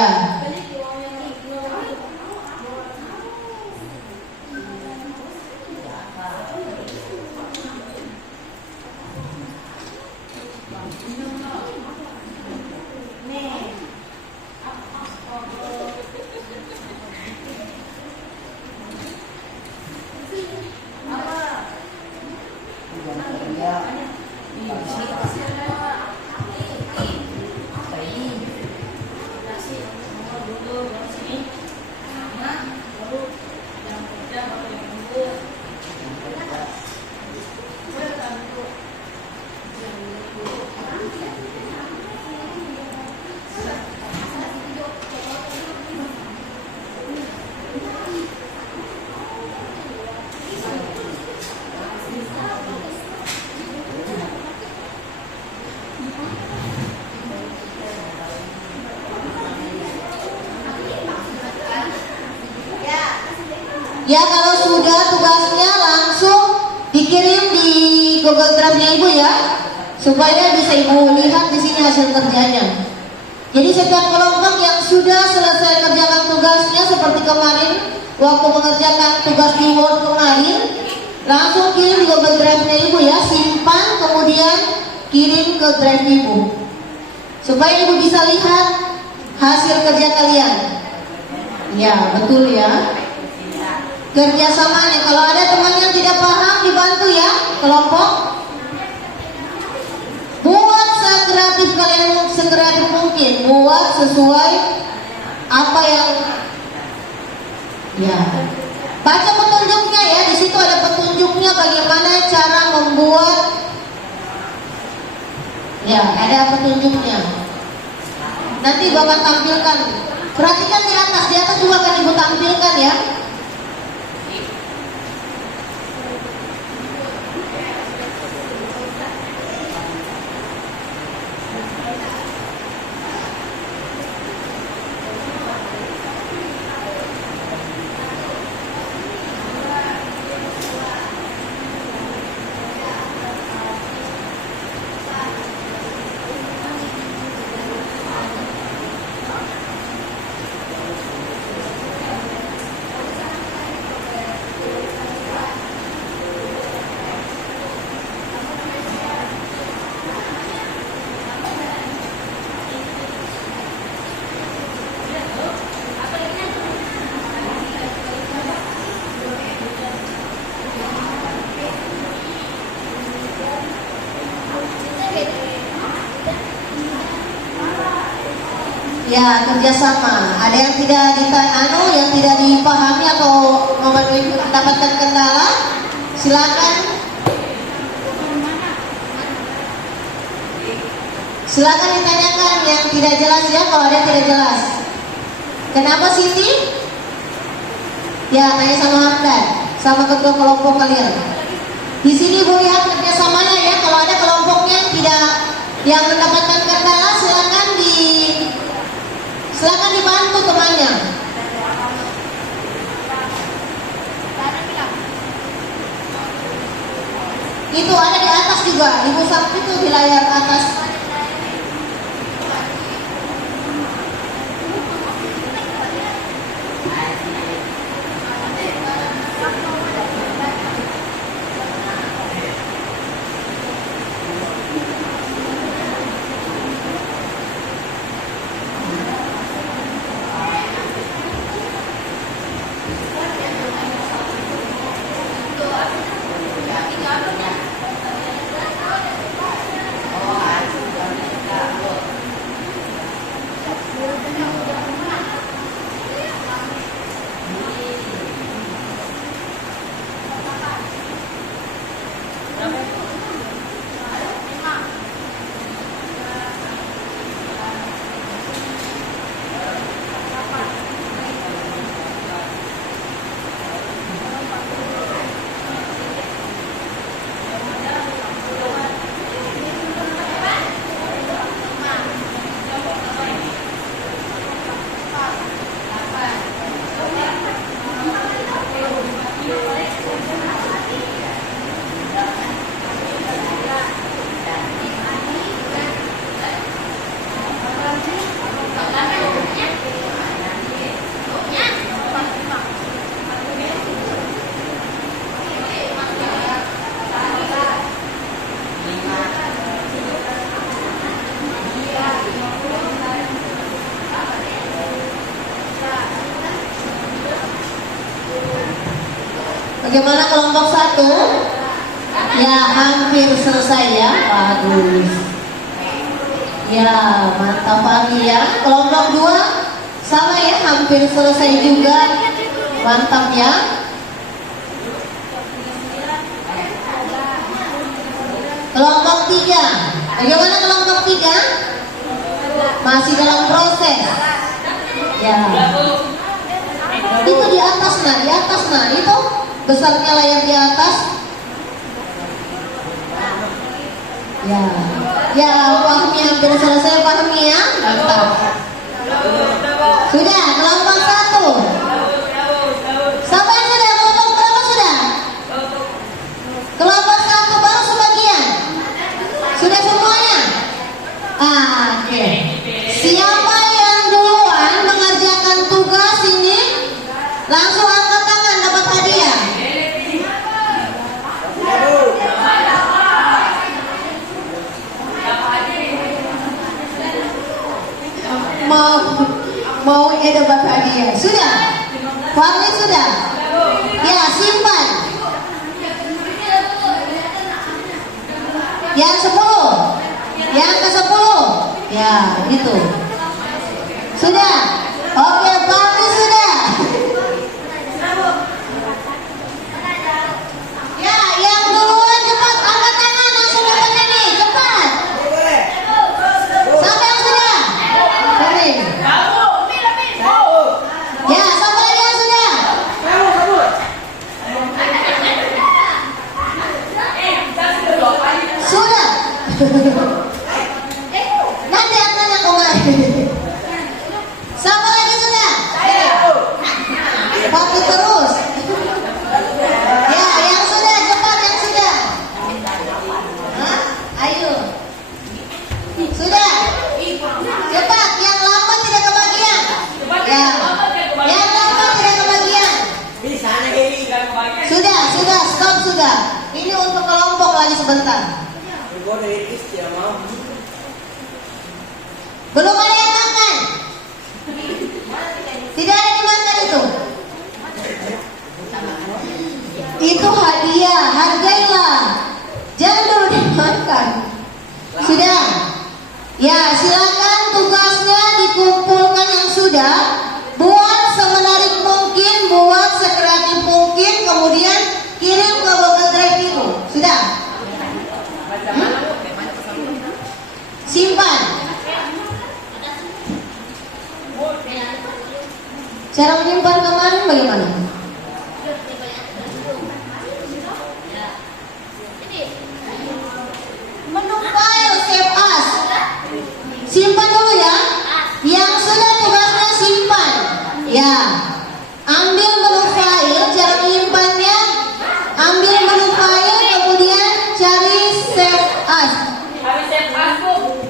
Ya kalau sudah tugasnya langsung dikirim di Google Drive-nya Ibu ya, supaya bisa Ibu lihat di sini hasil kerjanya. Jadi setiap kelompok yang sudah selesai kerjakan tugasnya seperti kemarin waktu mengerjakan tugas di Word kemarin, langsung kirim di Google Drive-nya Ibu ya, simpan kemudian kirim ke Drive Ibu supaya Ibu bisa lihat hasil kerja kalian. Ya betul ya, kerjasamanya. Kalau ada teman yang tidak paham dibantu ya kelompok, buat sekreatif kalian, sekreatif mungkin, buat sesuai apa yang ya. Baca petunjuknya ya, di situ ada petunjuknya bagaimana cara membuat. Ya, ada petunjuknya. Nanti Bapak tampilkan. Perhatikan di atas juga akan Ibu tampilkan ya. Ya, kerjasama. Ada yang tidak yang tidak dipahami atau mendapatkan kendala, silakan. Silakan ditanyakan yang tidak jelas ya, kalau ada yang tidak jelas. Kenapa Siti? Ya, tanya sama Hamdan, sama ketua kelompok kalian. Di sini Bu lihat kerjasamanya ya. Kalau ada kelompoknya yang mendapatkan kendala, silakan dibantu temannya. Itu ada di atas juga, Ibu Sabtu itu di layar atas. Bagaimana kelompok 1? Ya, hampir selesai ya, bagus. Ya, mantap pagi ya. Kelompok 2 sama ya, hampir selesai juga. Mantap ya. Kelompok 3. Bagaimana kelompok 3? Masih dalam proses. Ya. Itu di atas nah, itu besarnya layar di atas. Ya, pahami hampir selesai, pahami ya. Mantap. Sudah, kelompok 1. Siapa yang sudah Langsung angkat tangan dapat hadiah. Maunya dapat hadiah. Sudah? Fahmi sudah? Ya, simpan. Yang 10. Yang ke-10. Ya, gitu. Sudah? Oke, Fahmi sudah. Ya, yang duluan cepat angkat tangan langsung dapat ini. Cepat. Siapa yang sudah? Kering. Ya, siapa lagi yang sudah? Sudah. Nanti angkatnya kemarin. Siapa lagi sudah? Pakai terus. Ya, yang sudah cepat yang sudah. Hah? Ayo. Sudah. Cepat, yang lambat tidak kebagian. Ya. Yang lambat tidak kebagian. Bisa anak ini. Sudah, stop sudah. Ini untuk kelompok lagi sebentar. Gue dari istri mau. Belum ada yang makan. Tidak ada yang makan itu. Itu hadiah, hargailah. Jangan dulu dimakan. Sudah. Ya, silakan tugasnya dikumpulkan yang sudah. Buat semenarik mungkin, buat sekreatif mungkin, kemudian kirim ke Google Drive itu. Sudah? Simpan. Cara menyimpan kemarin bagaimana? Menu file save as. Simpan dulu ya. Yang sudah tugasnya simpan. Ya. Ambil menu file, cara menyimpannya. Ambil menu file, kemudian cari save as.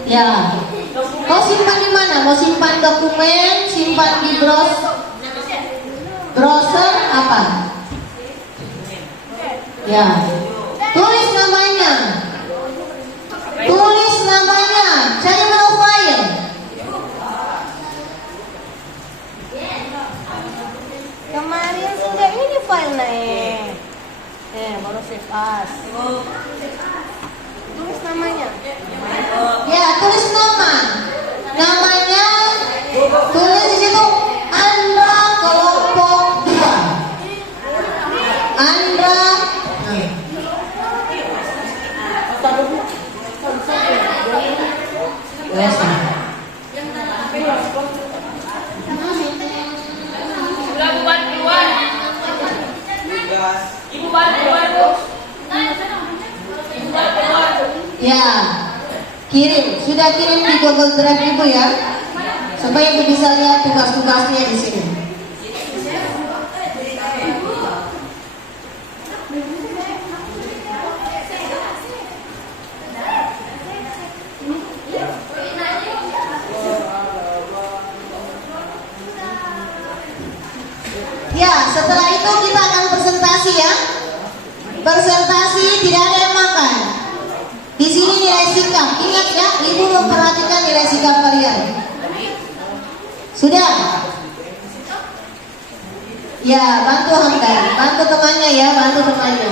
Ya. Mau simpan di mana? Mau simpan dokumen, simpan di browser apa? Ya. Tulis namanya. Tulis namanya. Cari menu file. Kemarin sudah ini file naik. Baru save as. Tulis namanya. Ya, tulis nama. Namanya tulis di situ Andra kelompok 2. Andra. Ibu bantu. Ya, kirim. Sudah kirim di Google Drive Ibu ya, supaya Ibu bisa lihat tugas-tugasnya di sini. Ya, setelah itu kita akan presentasi ya. Presentasi tidak ada yang makan. Di sini nilai sikap. Ingat ya, Ibu memperhatikan nilai sikap kalian. Sudah? Ya, bantu Hamdan. Bantu temannya ya, bantu temannya.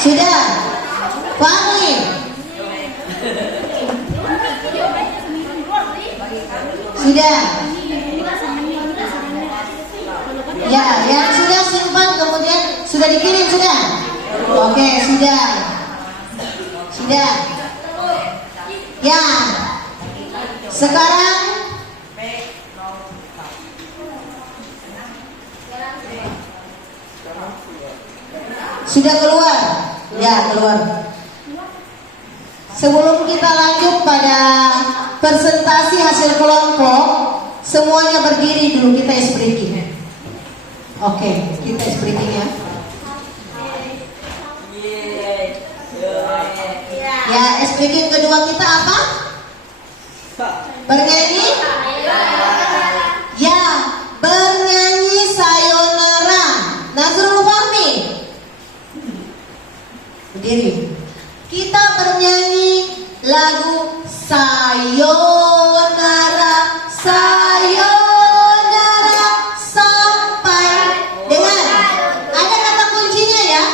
Sudah? Fahmi? Sudah? Ya, yang sudah simpan kemudian sudah dikirim sudah? Oke, sudah. Sudah. Ya. Sekarang sudah keluar. Ya, keluar. Sebelum kita lanjut pada presentasi hasil kelompok, semuanya berdiri dulu, kita ice breaking. Oke, kita ice breaking ya. Ya. Ya, SPG kedua kita apa? Bernyanyi? Ya, bernyanyi sayonara. Nazrul Fahmi. Berdiri. Kita bernyanyi lagu sayonara, sayonara sampai dengan ada kata kuncinya ya.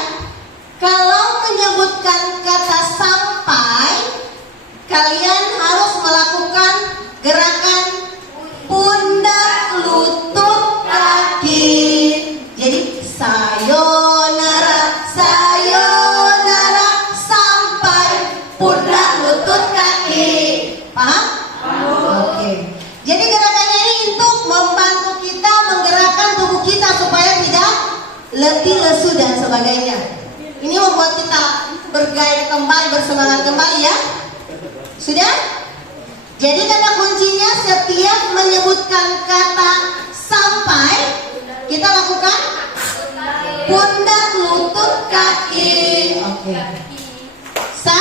Kalau menyebutkan kata sampai, kalian harus melakukan gerakan pundak, lutut, kaki. Jadi sayonara, sayonara sampai pundak, lutut, kaki. Paham? Oke. Jadi gerakannya ini untuk membantu kita menggerakkan tubuh kita supaya tidak letih, lesu dan sebagainya. Ini membuat kita bergairah kembali, bersemangat kembali ya. Sudah? Jadi kata kuncinya setiap menyebutkan kata sampai, kita lakukan pundak, lutut, kaki. Oke. 1,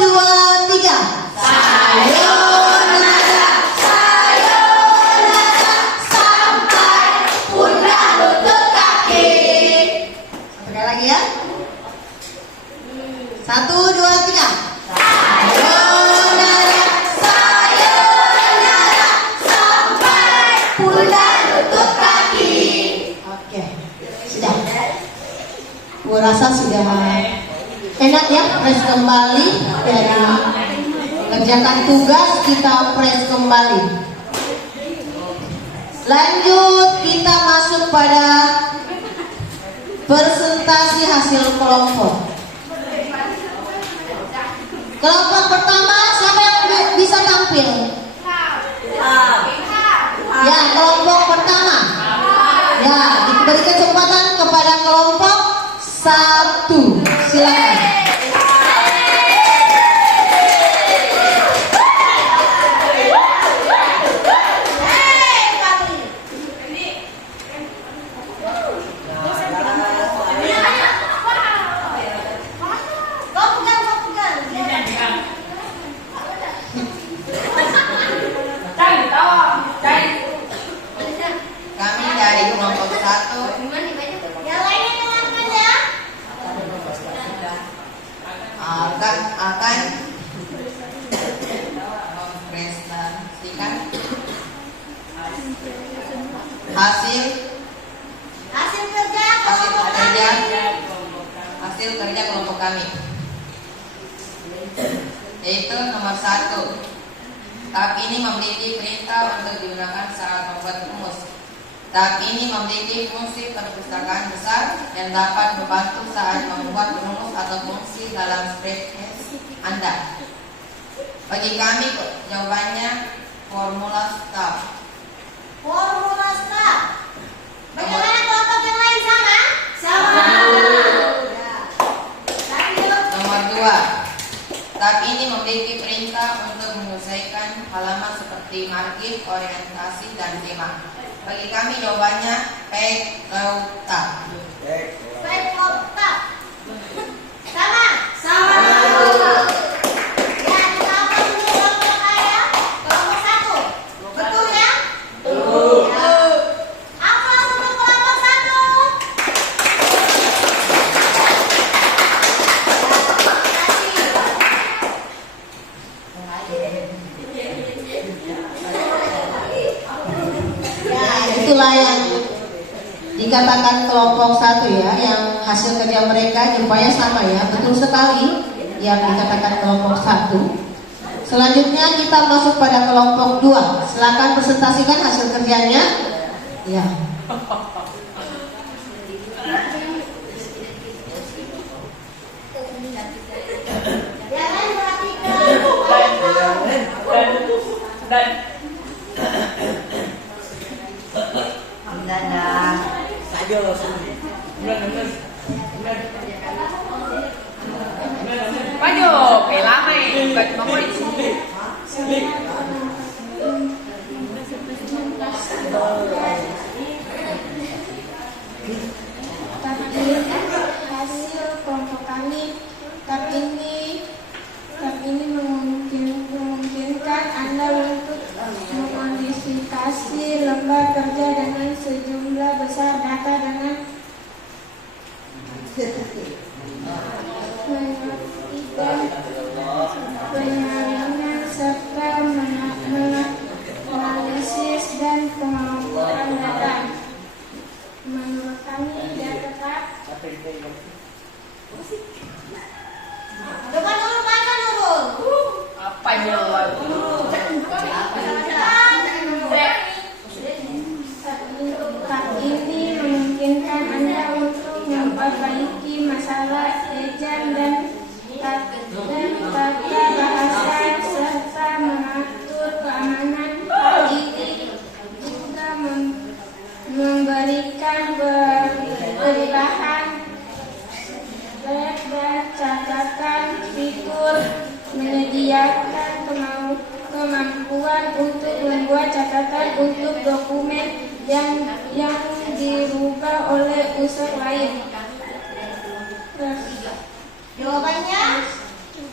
2, 3. Sayonara, sayonara sampai pundak, lutut, kaki. Satu kali lagi ya. 1, 2, 3. Sayonara, sayonara sampai pundak, lutut, kaki. Oke, sudah. Kurasa sudah enak ya, press kembali dari kerjakan tugas kita press kembali. Lanjut kita masuk pada presentasi hasil kelompok. Kelompok pertama siapa yang bisa tampil? Ya, kelompok pertama. Ya, diberi kesempatan kepada kelompok 1. Silakan. Kami dari kelompok 1 akan mempresentasikan hasil kerja kelompok kami, yaitu nomor 1. Tahap ini memiliki perintah untuk digunakan saat membuat rumus. Tahap ini memiliki fungsi perpustakaan besar dan dapat membantu saat membuat rumus atau fungsi dalam spreadsheet Anda. Bagi kami, jawabannya formula STAR. Formula STAR. Bagaimana kelompok yang lain sama? Sama. Nomor 2. Tahap ini memiliki perintah untuk menyelesaikan halaman seperti margin, orientasi, dan tema. Bagi kami jawabannya Pekota. Pekota. Sama. Sama. Ya, kita apa dulu kelompok A ya? Kelompok 1. Betul ya? Betul. Ya. Apa untuk kelompok 1? Ya, itulah yang dikatakan kelompok 1 ya, yang hasil kerja mereka jumlahnya sama ya, betul sekali yang dikatakan kelompok 1. Selanjutnya kita masuk pada kelompok 2. Silakan presentasikan hasil kerjanya. Ya. Maju, kayak lama ya, bukan cuma mau di sini. Tapi hasil kelompok kami tahap ini penyaringan serta menganalisis dan pengumpulan data. Menurut kami data tetap Depan dulu, makan dulu. Apa jawaban? Hal ini memungkinkan Anda untuk memperbaiki masalah ejan dan tata bahasa serta mengatur keamanan. Hal ini juga memberikan pilihan web dan catatan fitur, menyediakan kemampuan untuk membuat catatan untuk dokumen yang dirubah oleh user lain. Jawabannya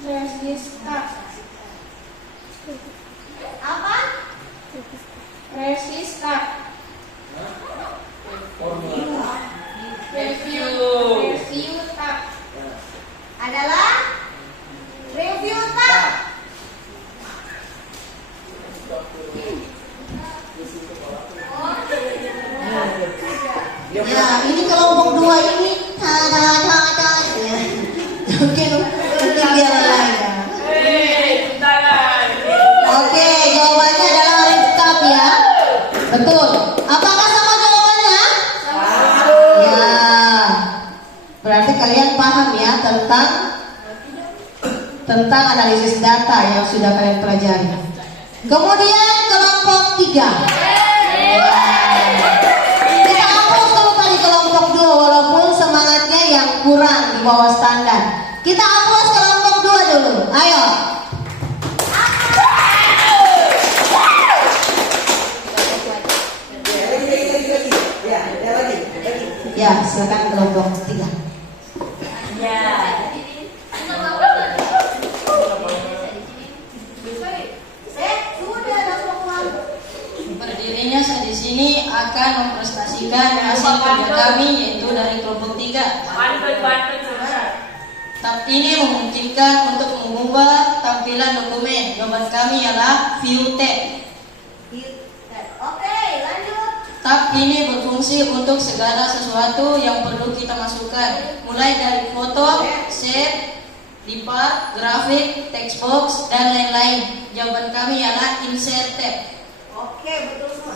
Resistab. apa? Resistab. Review. Review tab. Adalah review tab. Ya, ini kelompok 2 ini ya. Mungkin dia lain ya. Tangan. Oke, jawabannya adalah review ya. Betul. Apakah sama jawabannya? Ya. Berarti kalian paham ya tentang analisis data yang sudah kalian pelajari. Kemudian kelompok 3. Kita hapus dulu tadi kelompok 2 walaupun semangatnya yang kurang di bawah standar. Kita hapus kelompok 2 dulu. Ayo. Ya, silakan kelompok 3. Berdirinya saya di sini akan mempresentasikan hasil kerja kami, yaitu dari kelompok 3. Tab ini memungkinkan untuk mengubah tampilan dokumen. Jawaban kami adalah view tab. Oke, lanjut. Tab ini berfungsi untuk segala sesuatu yang perlu kita masukkan, mulai dari foto, shape, lipat, grafik, text box, dan lain-lain. Jawaban kami adalah insert tab. Oke, betul semua.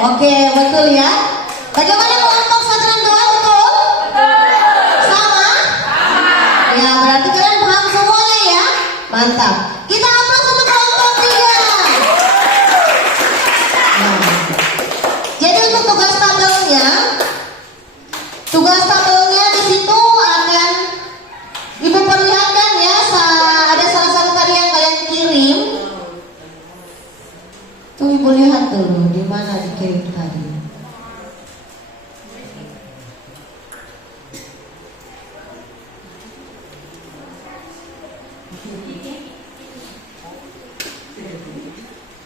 Oke, betul ya. Bagaimana kelompok 1 dan 2, betul? Sama? Ya, berarti kalian paham semuanya ya. Mantap. Kita hapus untuk kelompok 3. Nah, jadi untuk tugas tabelnya di situ akan Ibu perlihatkan ya. Ada salah satu tadi yang kalian kirim. Tuh Ibu lihat dulu di mana dikirim tadi.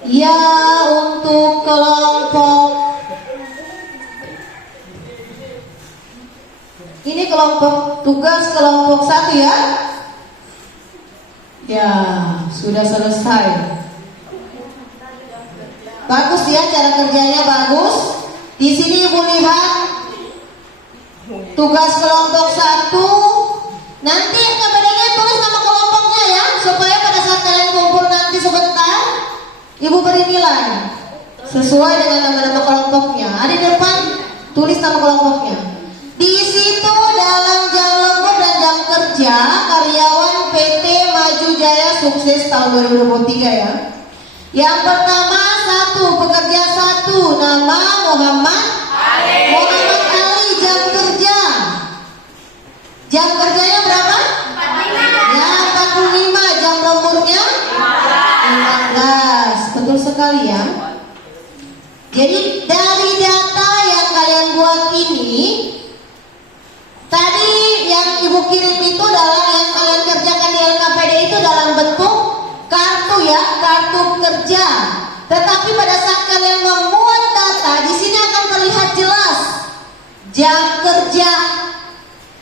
Ya, untuk kelompok ini kelompok tugas kelompok 1 ya. Ya, sudah selesai. Bagus ya, cara kerjanya bagus. Di sini Ibu lihat tugas kelompok 1. Nanti KPD-nya tulis nama kelompoknya ya, supaya pada saat kalian kumpul nanti sebentar, Ibu beri nilai sesuai dengan nama-nama kelompoknya. Ada di depan, tulis nama kelompoknya. Di situ dalam jam lembur dan jam kerja karyawan PT Maju Jaya sukses tahun 2023 ya. Yang pertama 1, pekerja 1, nama Muhammad Ali, jam kerja. Jam kerjanya berapa? 45. Ya, 45. Jam lemburnya 15. Betul sekali ya. Jadi dari data yang kalian buat ini, tadi yang Ibu kirim itu adalah yang kalian kerjakan di LKPD itu dalam bentuk kartu ya, kartu kerja. Tetapi pada saat kalian membuat data, di sini akan terlihat jelas jam kerja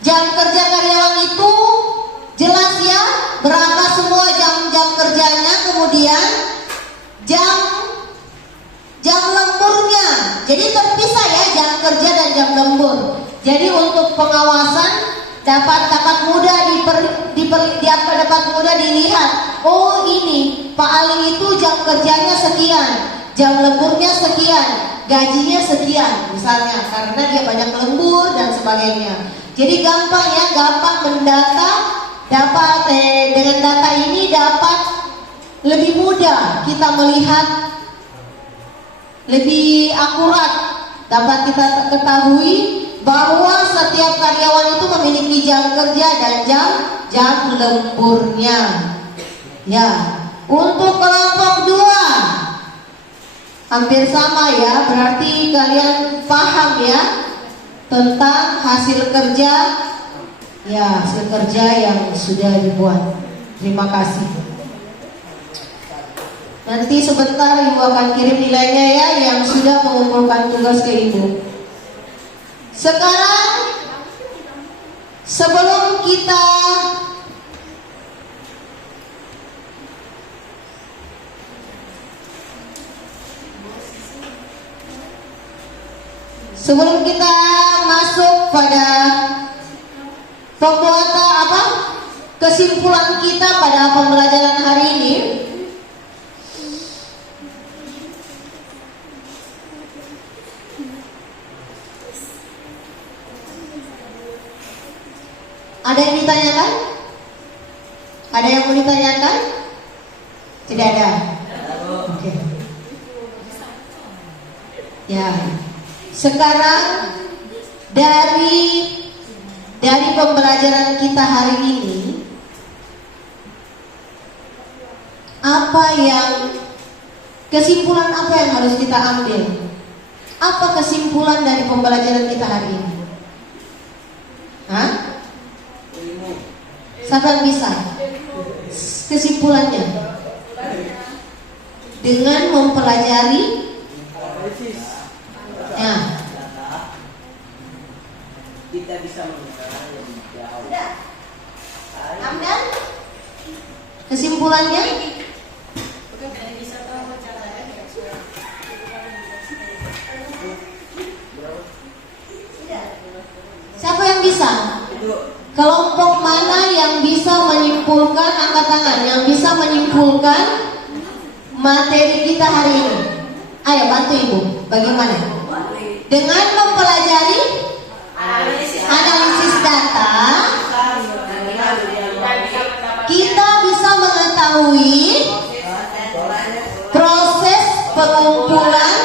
Jam kerja karyawan itu jelas ya, berapa semua jam-jam kerjanya, kemudian jam lemburnya. Jadi terpisah ya jam kerja dan jam lembur. Jadi untuk pengawasan dapat mudah dapat mudah dilihat. Oh ini Pak Ali itu jam kerjanya sekian, jam lemburnya sekian, gajinya sekian misalnya, karena dia banyak lembur dan sebagainya. Jadi gampang ya, gampang mendata, dengan data ini dapat lebih mudah kita melihat, lebih akurat dapat kita ketahui bahwa setiap karyawan itu memiliki jam kerja dan jam lemburnya. Ya, untuk kelompok 2 hampir sama ya, berarti kalian paham ya tentang hasil kerja, ya hasil kerja yang sudah dibuat. Terima kasih. Nanti sebentar Ibu akan kirim nilainya ya, yang sudah mengumpulkan tugas ke Ibu. Sekarang sebelum kita masuk pada pembuatan kesimpulan kita pada pembelajaran hari ini, ada yang ditanyakan? Ada yang mau ditanyakan? Tidak ada. Oke. Ya. Sekarang dari pembelajaran kita hari ini, kesimpulan apa yang harus kita ambil? Apa kesimpulan dari pembelajaran kita hari ini? Hah? Siapa yang bisa? Kesimpulannya dengan mempelajari kita bisa menggunakan Hamdan? Kesimpulannya? Siapa yang bisa? Kelompok mana yang bisa menyimpulkan, angkat tangan, yang bisa menyimpulkan materi kita hari ini? Ayo bantu Ibu, bagaimana? Dengan mempelajari analisis data, kita bisa mengetahui proses pengumpulan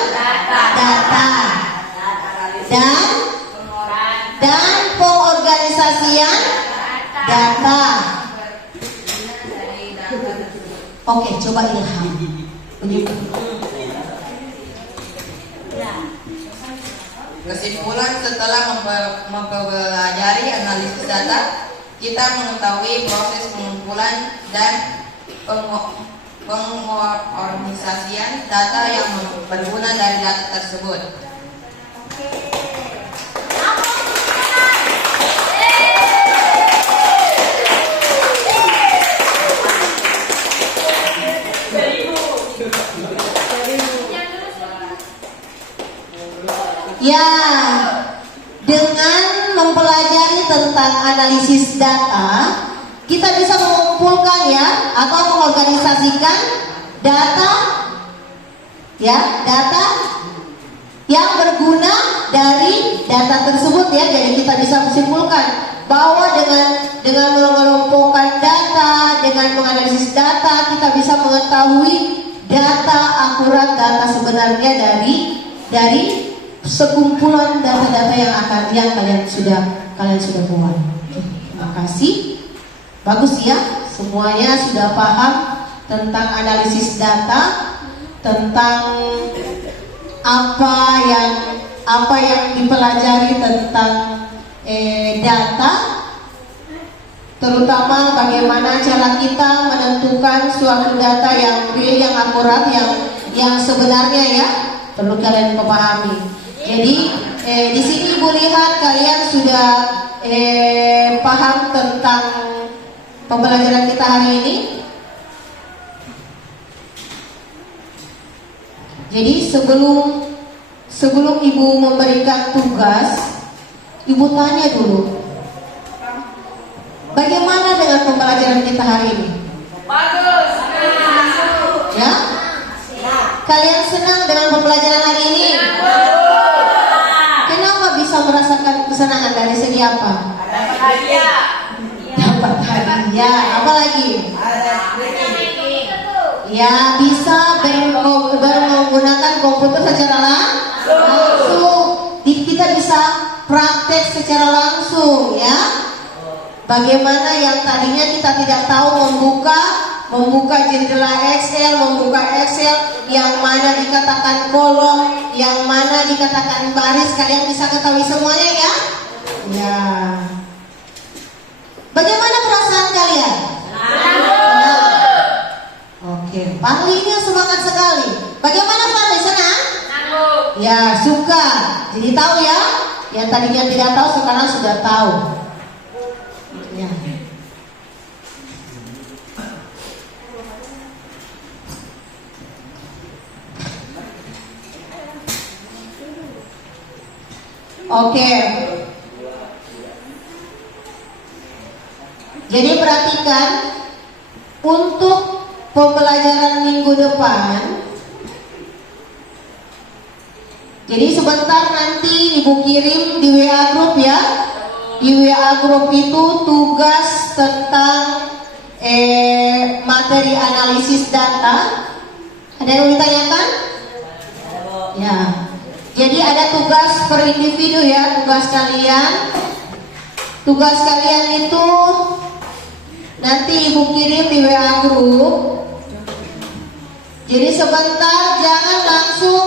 data dan pengorganisasian data. Oke, coba Ilham. Kesimpulan setelah mempelajari analisis data, kita mengetahui proses pengumpulan dan pengorganisasian data yang berguna dari data tersebut. Ya, dengan mempelajari tentang analisis data, kita bisa mengumpulkan ya atau mengorganisasikan data yang berguna dari data tersebut ya. Jadi kita bisa menyimpulkan bahwa dengan mengelompokkan data, dengan menganalisis data, kita bisa mengetahui data akurat, data sebenarnya dari sekumpulan data-data yang kalian sudah buat. Terima kasih. Bagus ya, semuanya sudah paham tentang analisis data, tentang apa yang dipelajari tentang data, terutama bagaimana cara kita menentukan suatu data yang real, yang akurat, yang sebenarnya ya, perlu kalian pahami. Jadi Di sini Ibu lihat kalian sudah paham tentang pembelajaran kita hari ini. Jadi sebelum Ibu memberikan tugas, Ibu tanya dulu, bagaimana dengan pembelajaran kita hari ini? Bagus. Ya? Kalian senang dengan pembelajaran hari ini? Kenapa bisa merasakan kesenangan dari segi apa? Dapat hadiah. Apa lagi? Ya, bisa menggunakan komputer secara langsung. Kita bisa praktek secara langsung, ya. Bagaimana yang tadinya kita tidak tahu membuka jendela Excel, yang mana dikatakan kolom, yang mana dikatakan baris, kalian bisa ketahui semuanya, ya? Ya. Bagaimana perasaan kalian? Senang. Oke, Parlinya semangat sekali. Bagaimana Parli, senang? Ya, suka. Jadi tahu ya? Yang tadinya tidak tahu sekarang sudah tahu. Ya. Oke. Jadi perhatikan untuk pembelajaran minggu depan. Jadi sebentar nanti Ibu kirim di WA group ya. Di WA group itu tugas tentang materi analisis data. Ada yang mau ditanyakan? Ya. Jadi ada tugas per individu ya, tugas kalian. Tugas kalian itu nanti Ibu kirim di WA group. Jadi sebentar, jangan langsung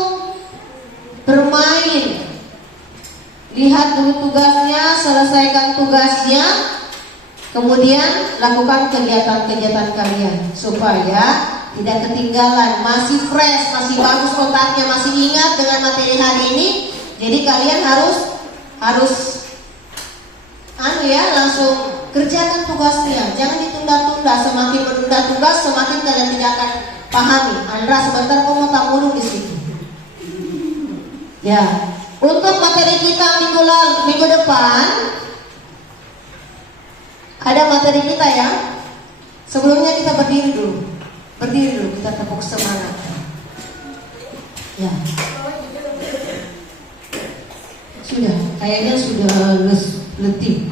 bermain. Lihat dulu tugasnya, selesaikan tugasnya, kemudian lakukan kegiatan-kegiatan kalian supaya tidak ketinggalan, masih fresh, masih bagus otaknya, masih ingat dengan materi hari ini. Jadi kalian harus langsung kerjakan tugasnya, jangan ditunda-tunda. Semakin menunda tugas, semakin kalian tidak akan pahami. Andra, sebentar kamu tak mulu di situ. Ya, untuk materi kita minggu depan ada materi kita ya. Sebelumnya kita berdiri dulu, kita tepuk semangat. Ya, sudah, kayaknya sudah letih.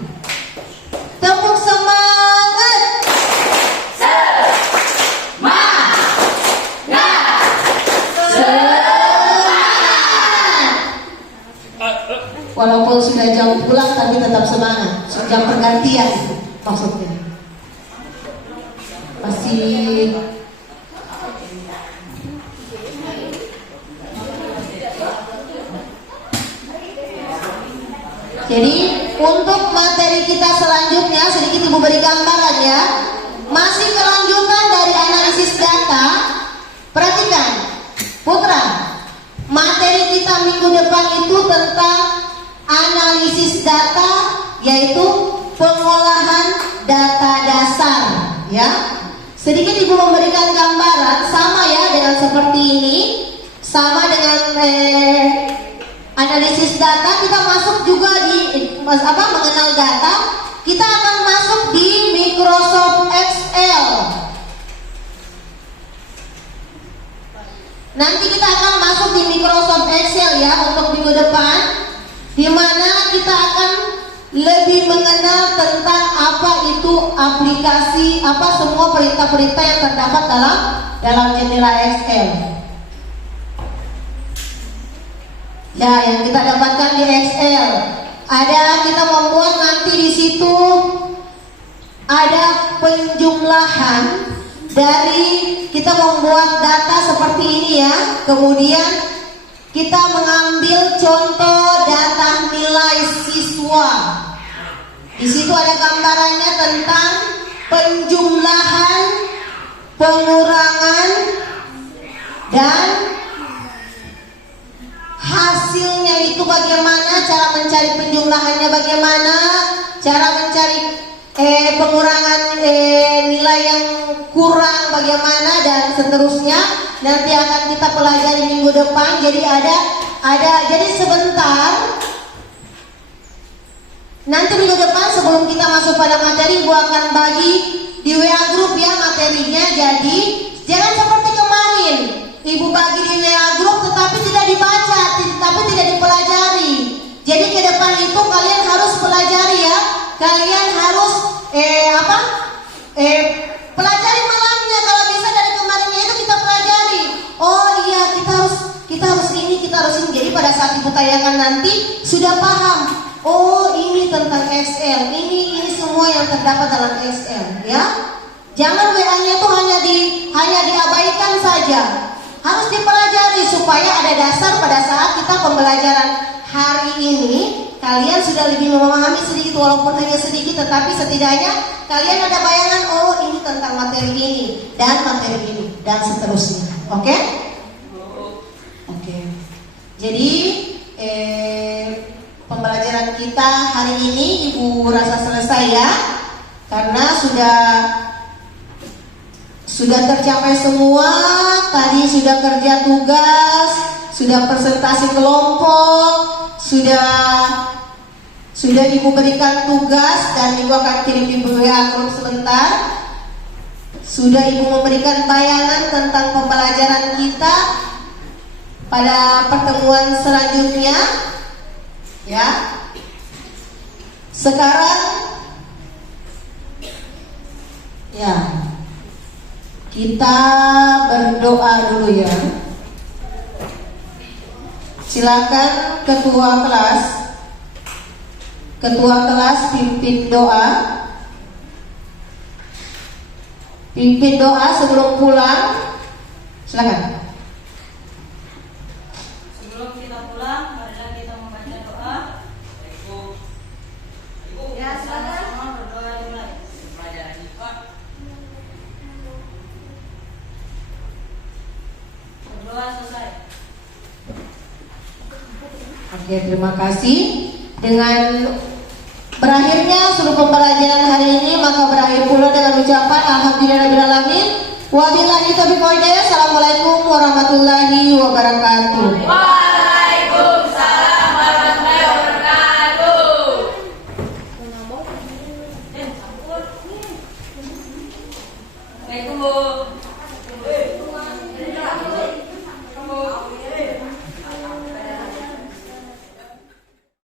Tepuk semangat. Walaupun sudah jam pulang tapi tetap semangat. Jam pergantian maksudnya. Masih jadi untuk materi kita selanjutnya sedikit Ibu beri gambaran ya. Masih kelanjutan dari analisis data. Perhatikan, Putra, materi kita minggu depan itu tentang analisis data, yaitu pengolahan data dasar ya. Sedikit Ibu memberikan gambaran sama ya dengan seperti ini, sama dengan analisis data. Kita masuk juga di mengenal data, kita akan masuk di Microsoft Excel. Nanti kita akan masuk di Microsoft Excel ya untuk minggu depan, di mana kita akan lebih mengenal tentang apa itu aplikasi, apa semua perintah-perintah yang terdapat dalam jendela Excel. Ya, yang kita dapatkan di Excel ada, kita membuat nanti di situ ada penjumlahan dari, kita membuat data seperti ini ya. Kemudian kita mengambil contoh data nilai siswa. Di situ ada gambarannya tentang penjumlahan, pengurangan, dan hasilnya itu bagaimana, cara mencari penjumlahannya bagaimana, cara mencari pengurangan nilai yang kurang bagaimana, dan seterusnya nanti akan kita pelajari minggu depan. Jadi jadi sebentar nanti minggu depan sebelum kita masuk pada materi, Ibu akan bagi di WA grup ya materinya. Jadi jangan seperti kemarin Ibu bagi di WA grup tetapi tidak dibaca, tapi tidak dipelajari. Jadi ke depan itu kalian harus pelajari ya. Kalian harus pelajari malamnya. Kalau bisa dari kemarinnya itu kita pelajari. Oh iya, kita harus ini, kita harus ini. Jadi pada saat Ibu tayangkan nanti sudah paham. Oh ini tentang Excel, ini semua yang terdapat dalam Excel ya. Jangan WA-nya itu hanya diabaikan saja. Harus dipelajari supaya ada dasar pada saat kita pembelajaran hari ini. Kalian sudah lebih memahami sedikit, walaupun hanya sedikit, tetapi setidaknya kalian ada bayangan, oh ini tentang materi ini dan materi ini dan seterusnya. Oke? Oke. Jadi pembelajaran kita hari ini Ibu rasa selesai ya, karena sudah tercapai semua. Tadi sudah kerja tugas, sudah presentasi kelompok, sudah Ibu berikan tugas dan Ibu akan kirim di WA grup sebentar. Sudah Ibu memberikan bayangan tentang pembelajaran kita pada pertemuan selanjutnya ya. Sekarang ya kita berdoa dulu ya. Silakan ketua kelas pimpin doa. Pimpin doa sebelum pulang. Silakan. Sebelum kita pulang, marilah kita membaca doa. Ya, silakan. Sama berdoa dimulai. Berdoa selesai. Oke, terima kasih. Dengan berakhirnya seluruh pembelajaran hari ini, maka berakhir pula dengan ucapan alhamdulillahirabbil alamin. Wabillahi taufiq wal hidayah. Assalamualaikum warahmatullahi wabarakatuh.